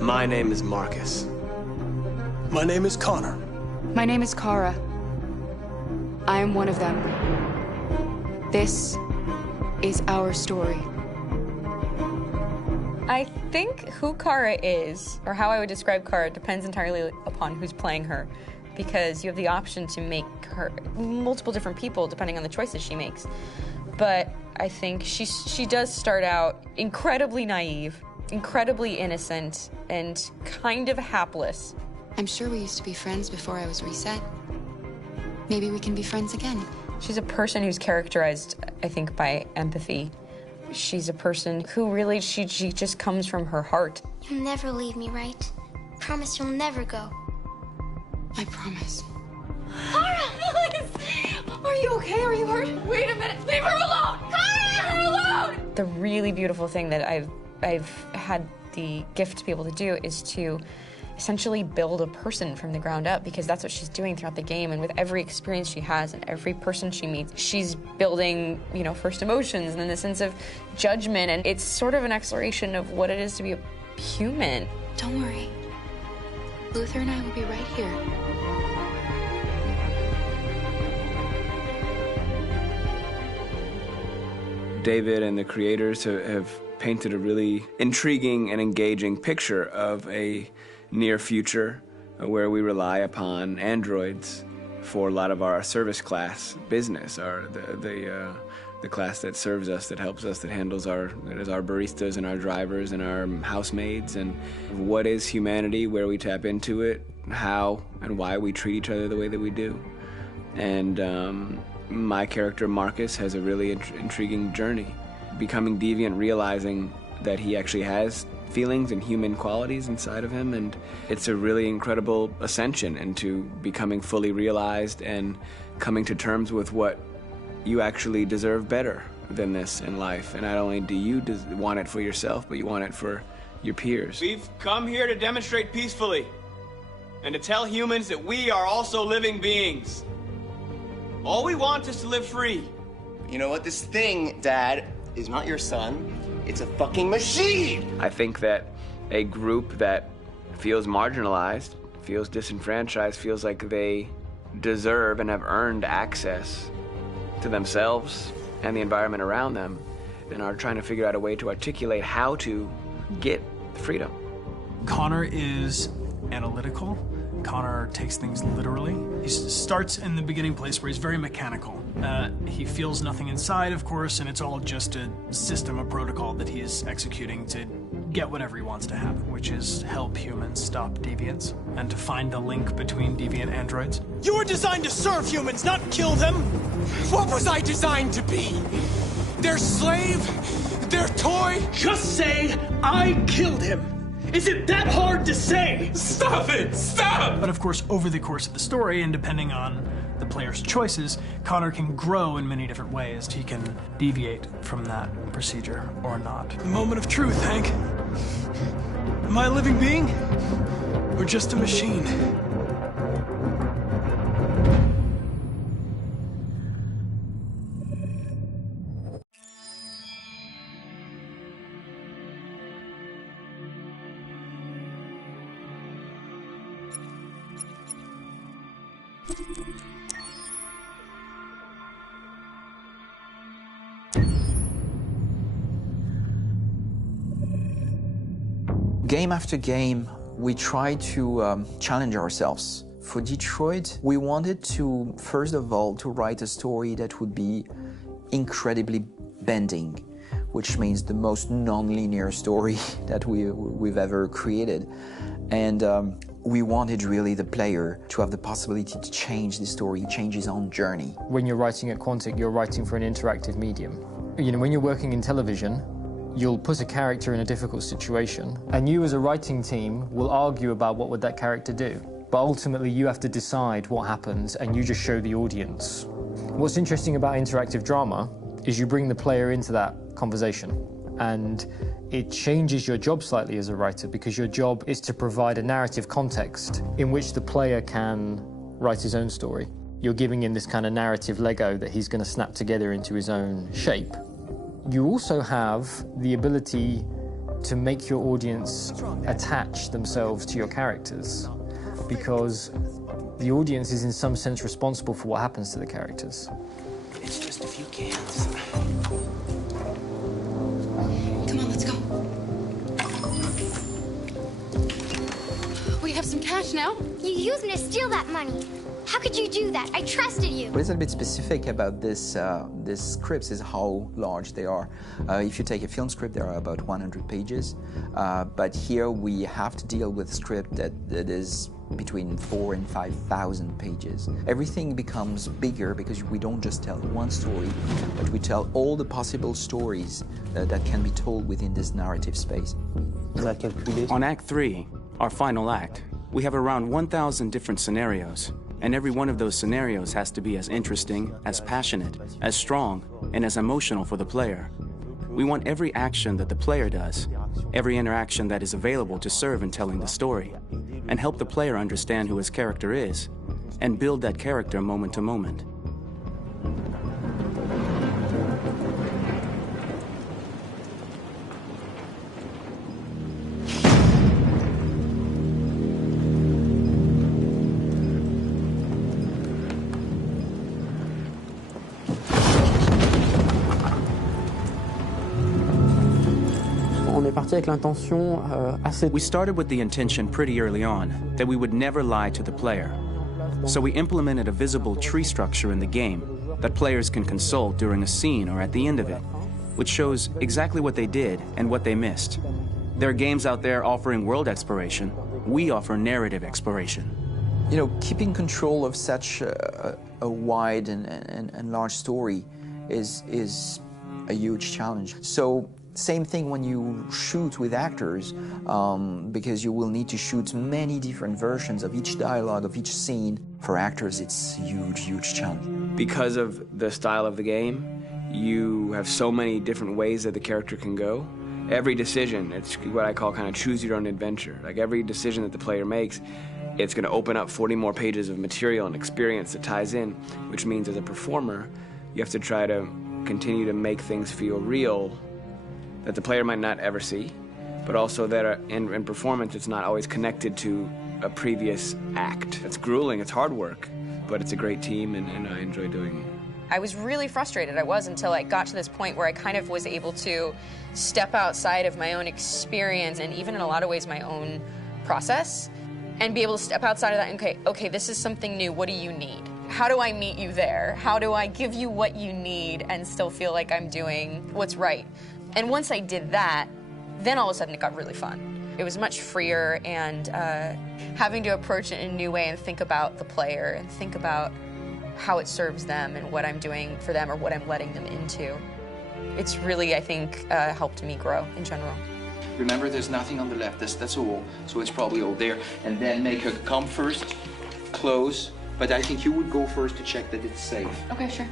My name is Marcus. My name is Connor. My name is Kara. I am one of them. This is our story. I think who Kara is, or how I would describe Kara, depends entirely upon who's playing her, because you have the option to make her multiple different people depending on the choices she makes. But I think she does start out incredibly naive, incredibly innocent, and kind of hapless. I'm sure we used to be friends before I was reset. Maybe we can be friends again. She's a person who's characterized, I think, by empathy. She's a person who really, she just comes from her heart. You'll never leave me, right? Promise you'll never go. I promise. Kara! Please! Are you okay? Are you hurt? Wait a minute! Leave her alone! Kara! Leave her alone! The really beautiful thing that I've had the gift to be able to do is to essentially build a person from the ground up, because that's what she's doing throughout the game. And with every experience she has and every person she meets, she's building, you know, first emotions and then the sense of judgment. And it's sort of an exploration of what it is to be a human. Don't worry. Luther and I will be right here. David and the creators have painted a really intriguing and engaging picture of a near future where we rely upon androids for a lot of our service class business, the class that serves us, that helps us, that handles our baristas and our drivers and our housemaids. And what is humanity, where we tap into it, how and why we treat each other the way that we do. And my character Marcus has a really intriguing journey, becoming deviant, realizing that he actually has feelings and human qualities inside of him, and it's a really incredible ascension into becoming fully realized and coming to terms with what you actually deserve better than this in life. And not only do you want it for yourself, but you want it for your peers. We've come here to demonstrate peacefully and to tell humans that we are also living beings. All we want is to live free. You know what? This thing, Dad, is not your son. It's a fucking machine! I think that a group that feels marginalized, feels disenfranchised, feels like they deserve and have earned access to themselves and the environment around them, and are trying to figure out a way to articulate how to get freedom. Connor is analytical. Connor takes things literally. He starts in the beginning place where he's very mechanical. He feels nothing inside, of course, and it's all just a system, a protocol that he is executing to get whatever he wants to happen, which is help humans stop deviants and to find the link between deviant androids. You were designed to serve humans, not kill them! What was I designed to be? Their slave? Their toy? Just say, I killed him! Is it that hard to say? Stop it! Stop! But of course, over the course of the story, and depending on the player's choices, Connor can grow in many different ways. He can deviate from that procedure or not. The moment of truth, Hank. Am I a living being? Or just a machine? Game after game, we try to challenge ourselves. For Detroit, we wanted to, first of all, to write a story that would be incredibly bending, which means the most non-linear story that we've ever created. And we wanted really the player to have the possibility to change the story, change his own journey. When you're writing at Quantic, you're writing for an interactive medium. You know, when you're working in television, you'll put a character in a difficult situation, and you as a writing team will argue about what would that character do. But ultimately, you have to decide what happens, and you just show the audience. What's interesting about interactive drama is you bring the player into that conversation, and it changes your job slightly as a writer, because your job is to provide a narrative context in which the player can write his own story. You're giving him this kind of narrative Lego that he's going to snap together into his own shape. You also have the ability to make your audience attach themselves to your characters, because the audience is in some sense responsible for what happens to the characters. It's just a few cans. Come on, let's go. We have some cash now. You used me to steal that money. How could you do that? I trusted you. What is a bit specific about these scripts is how large they are. If you take a film script, there are about 100 pages. But here we have to deal with a script that is between 4,000 and 5,000 pages. Everything becomes bigger because we don't just tell one story, but we tell all the possible stories that can be told within this narrative space. On Act 3, our final act, we have around 1,000 different scenarios. And every one of those scenarios has to be as interesting, as passionate, as strong, and as emotional for the player. We want every action that the player does, every interaction that is available to serve in telling the story, and help the player understand who his character is, and build that character moment to moment. We started with the intention pretty early on that we would never lie to the player. So we implemented a visible tree structure in the game that players can consult during a scene or at the end of it, which shows exactly what they did and what they missed. There are games out there offering world exploration. We offer narrative exploration. You know, keeping control of such a wide and large story is a huge challenge. So same thing when you shoot with actors, because you will need to shoot many different versions of each dialogue, of each scene. For actors, it's a huge, huge challenge. Because of the style of the game, you have so many different ways that the character can go. Every decision, it's what I call kind of choose your own adventure. Like every decision that the player makes, it's going to open up 40 more pages of material and experience that ties in, which means as a performer, you have to try to continue to make things feel real that the player might not ever see, but also that in performance it's not always connected to a previous act. It's grueling, it's hard work, but it's a great team and I enjoy doing it. I was really frustrated, until I got to this point where I kind of was able to step outside of my own experience and even in a lot of ways my own process and be able to step outside of that and okay, this is something new, what do you need? How do I meet you there? How do I give you what you need and still feel like I'm doing what's right? And once I did that, then all of a sudden it got really fun. It was much freer and having to approach it in a new way and think about the player and think about how it serves them and what I'm doing for them or what I'm letting them into. It's really, I think, helped me grow in general. Remember, there's nothing on the left. That's all. So it's probably all there. And then make her come first, close. But I think you would go first to check that it's safe. Okay, sure.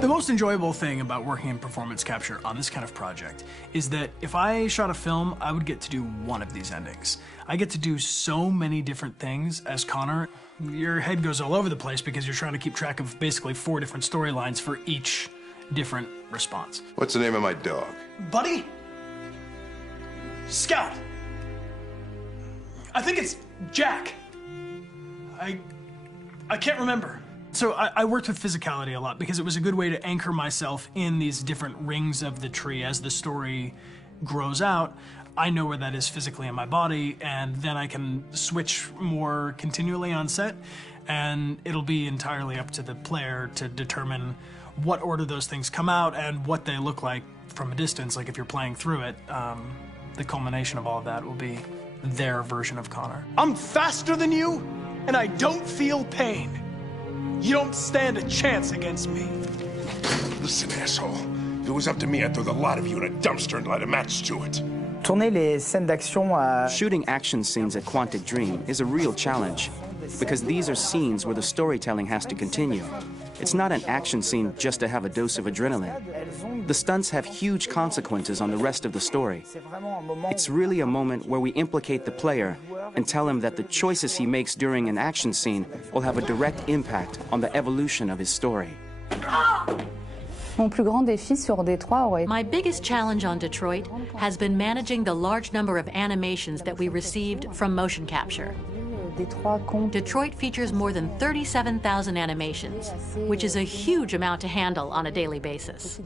The most enjoyable thing about working in performance capture on this kind of project is that if I shot a film, I would get to do one of these endings. I get to do so many different things as Connor. Your head goes all over the place because you're trying to keep track of basically 4 different storylines for each different response. What's the name of my dog? Buddy? Scout. I think it's Jack. I can't remember. So I worked with physicality a lot because it was a good way to anchor myself in these different rings of the tree. As the story grows out, I know where that is physically in my body, and then I can switch more continually on set, and it'll be entirely up to the player to determine what order those things come out and what they look like from a distance. Like if you're playing through it, the culmination of all of that will be their version of Connor. I'm faster than you, and I don't feel pain. You don't stand a chance against me. Listen, asshole. If it was up to me, I'd throw the lot of you in a dumpster and light a match to it. Shooting action scenes at Quantic Dream is a real challenge because these are scenes where the storytelling has to continue. It's not an action scene just to have a dose of adrenaline. The stunts have huge consequences on the rest of the story. It's really a moment where we implicate the player and tell him that the choices he makes during an action scene will have a direct impact on the evolution of his story. My biggest challenge on Detroit has been managing the large number of animations that we received from motion capture. Detroit features more than 37,000 animations, which is a huge amount to handle on a daily basis.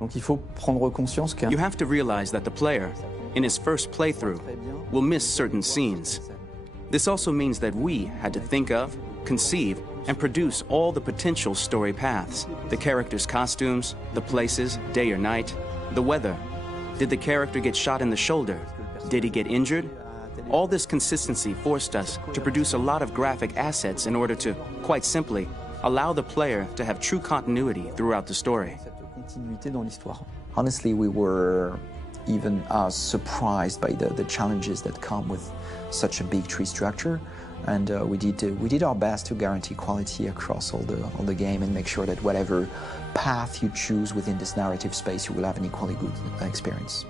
You have to realize that the player, in his first playthrough, will miss certain scenes. This also means that we had to think of, conceive, and produce all the potential story paths. The character's costumes, the places, day or night, the weather. Did the character get shot in the shoulder? Did he get injured? All this consistency forced us to produce a lot of graphic assets in order to, quite simply, allow the player to have true continuity throughout the story. Honestly, we were even surprised by the challenges that come with such a big tree structure. And we did our best to guarantee quality across all the game and make sure that whatever path you choose within this narrative space, you will have an equally good experience.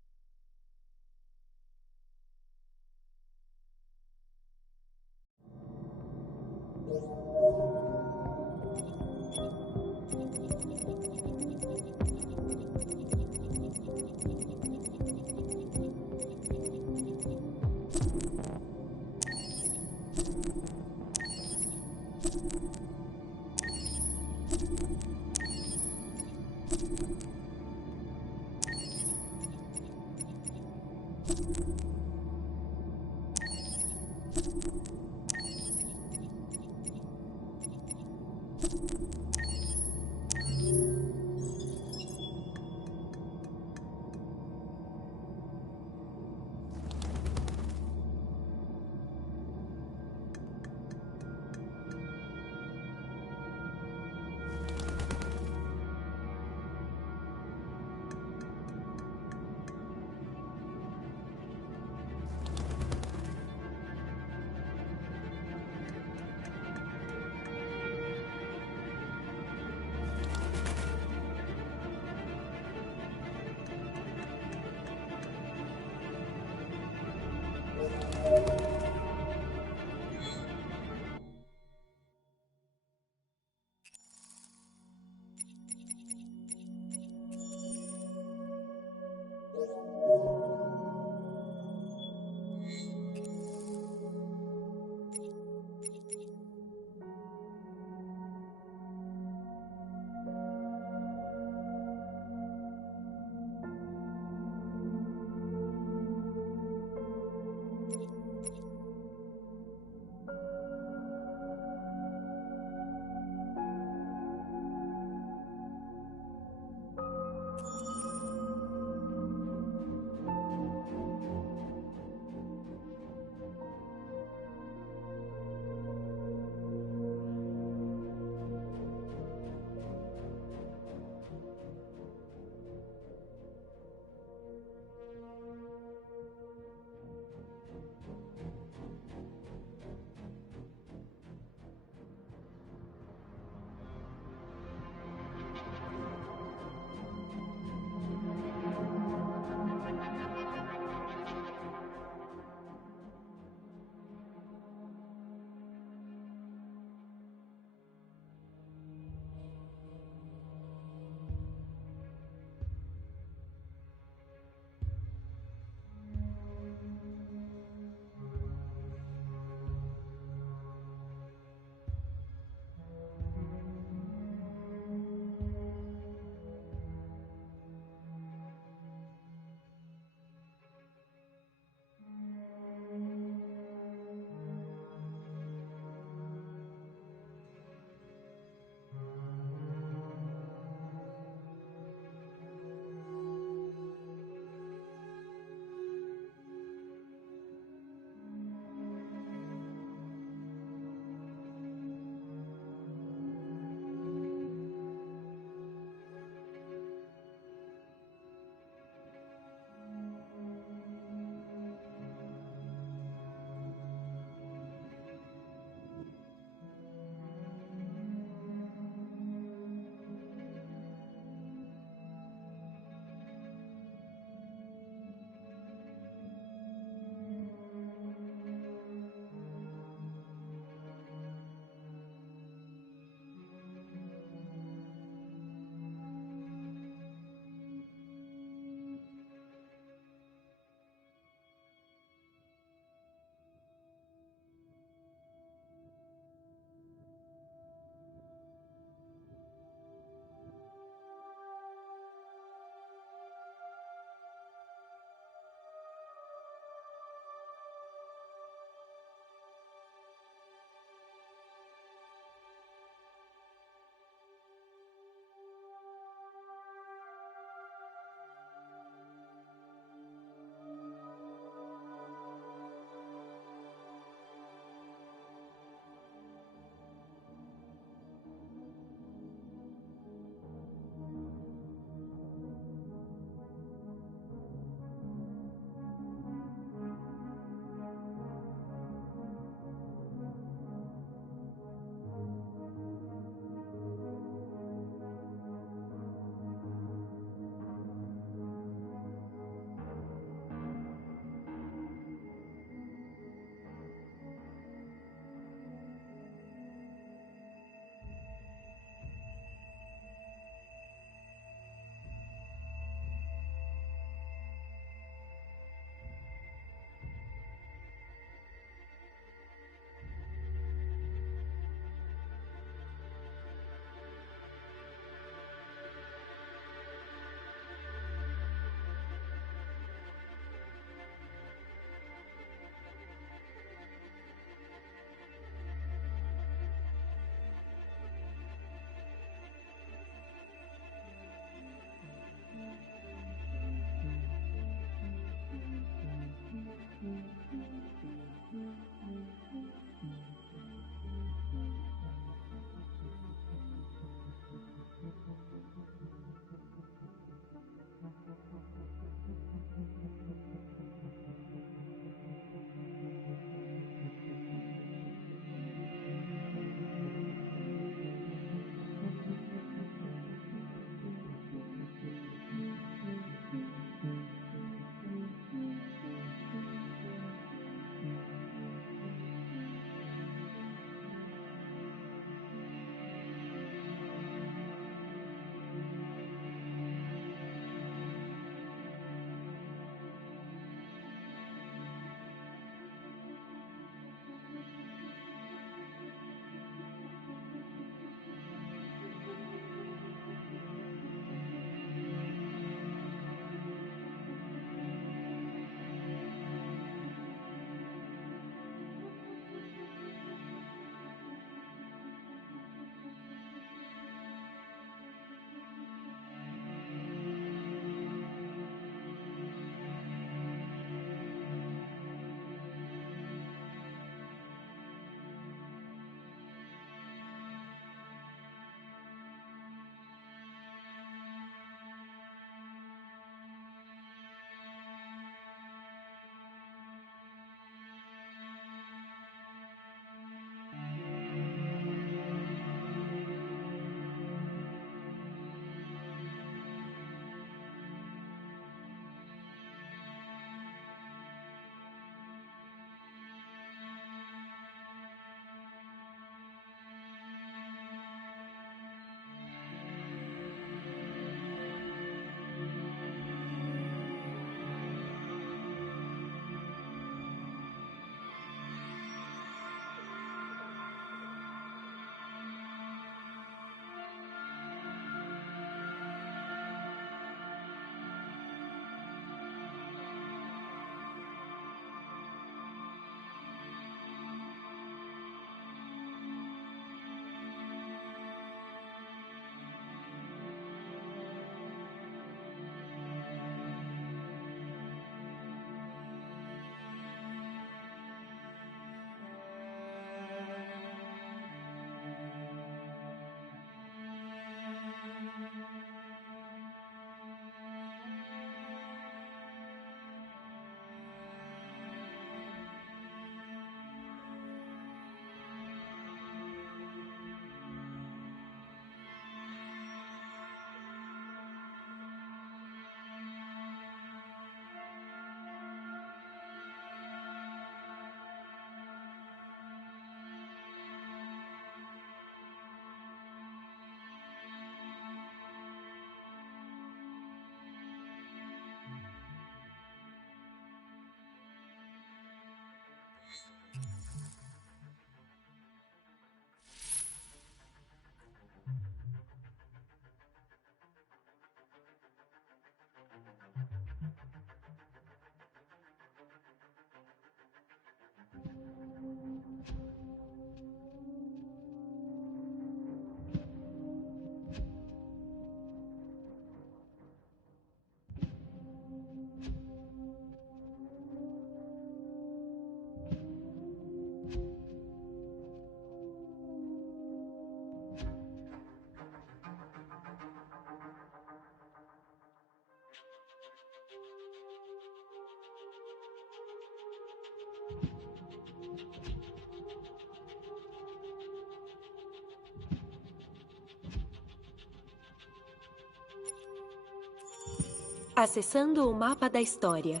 Acessando o mapa da história.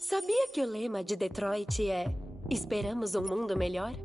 Sabia que o lema de Detroit é "Esperamos um mundo melhor"?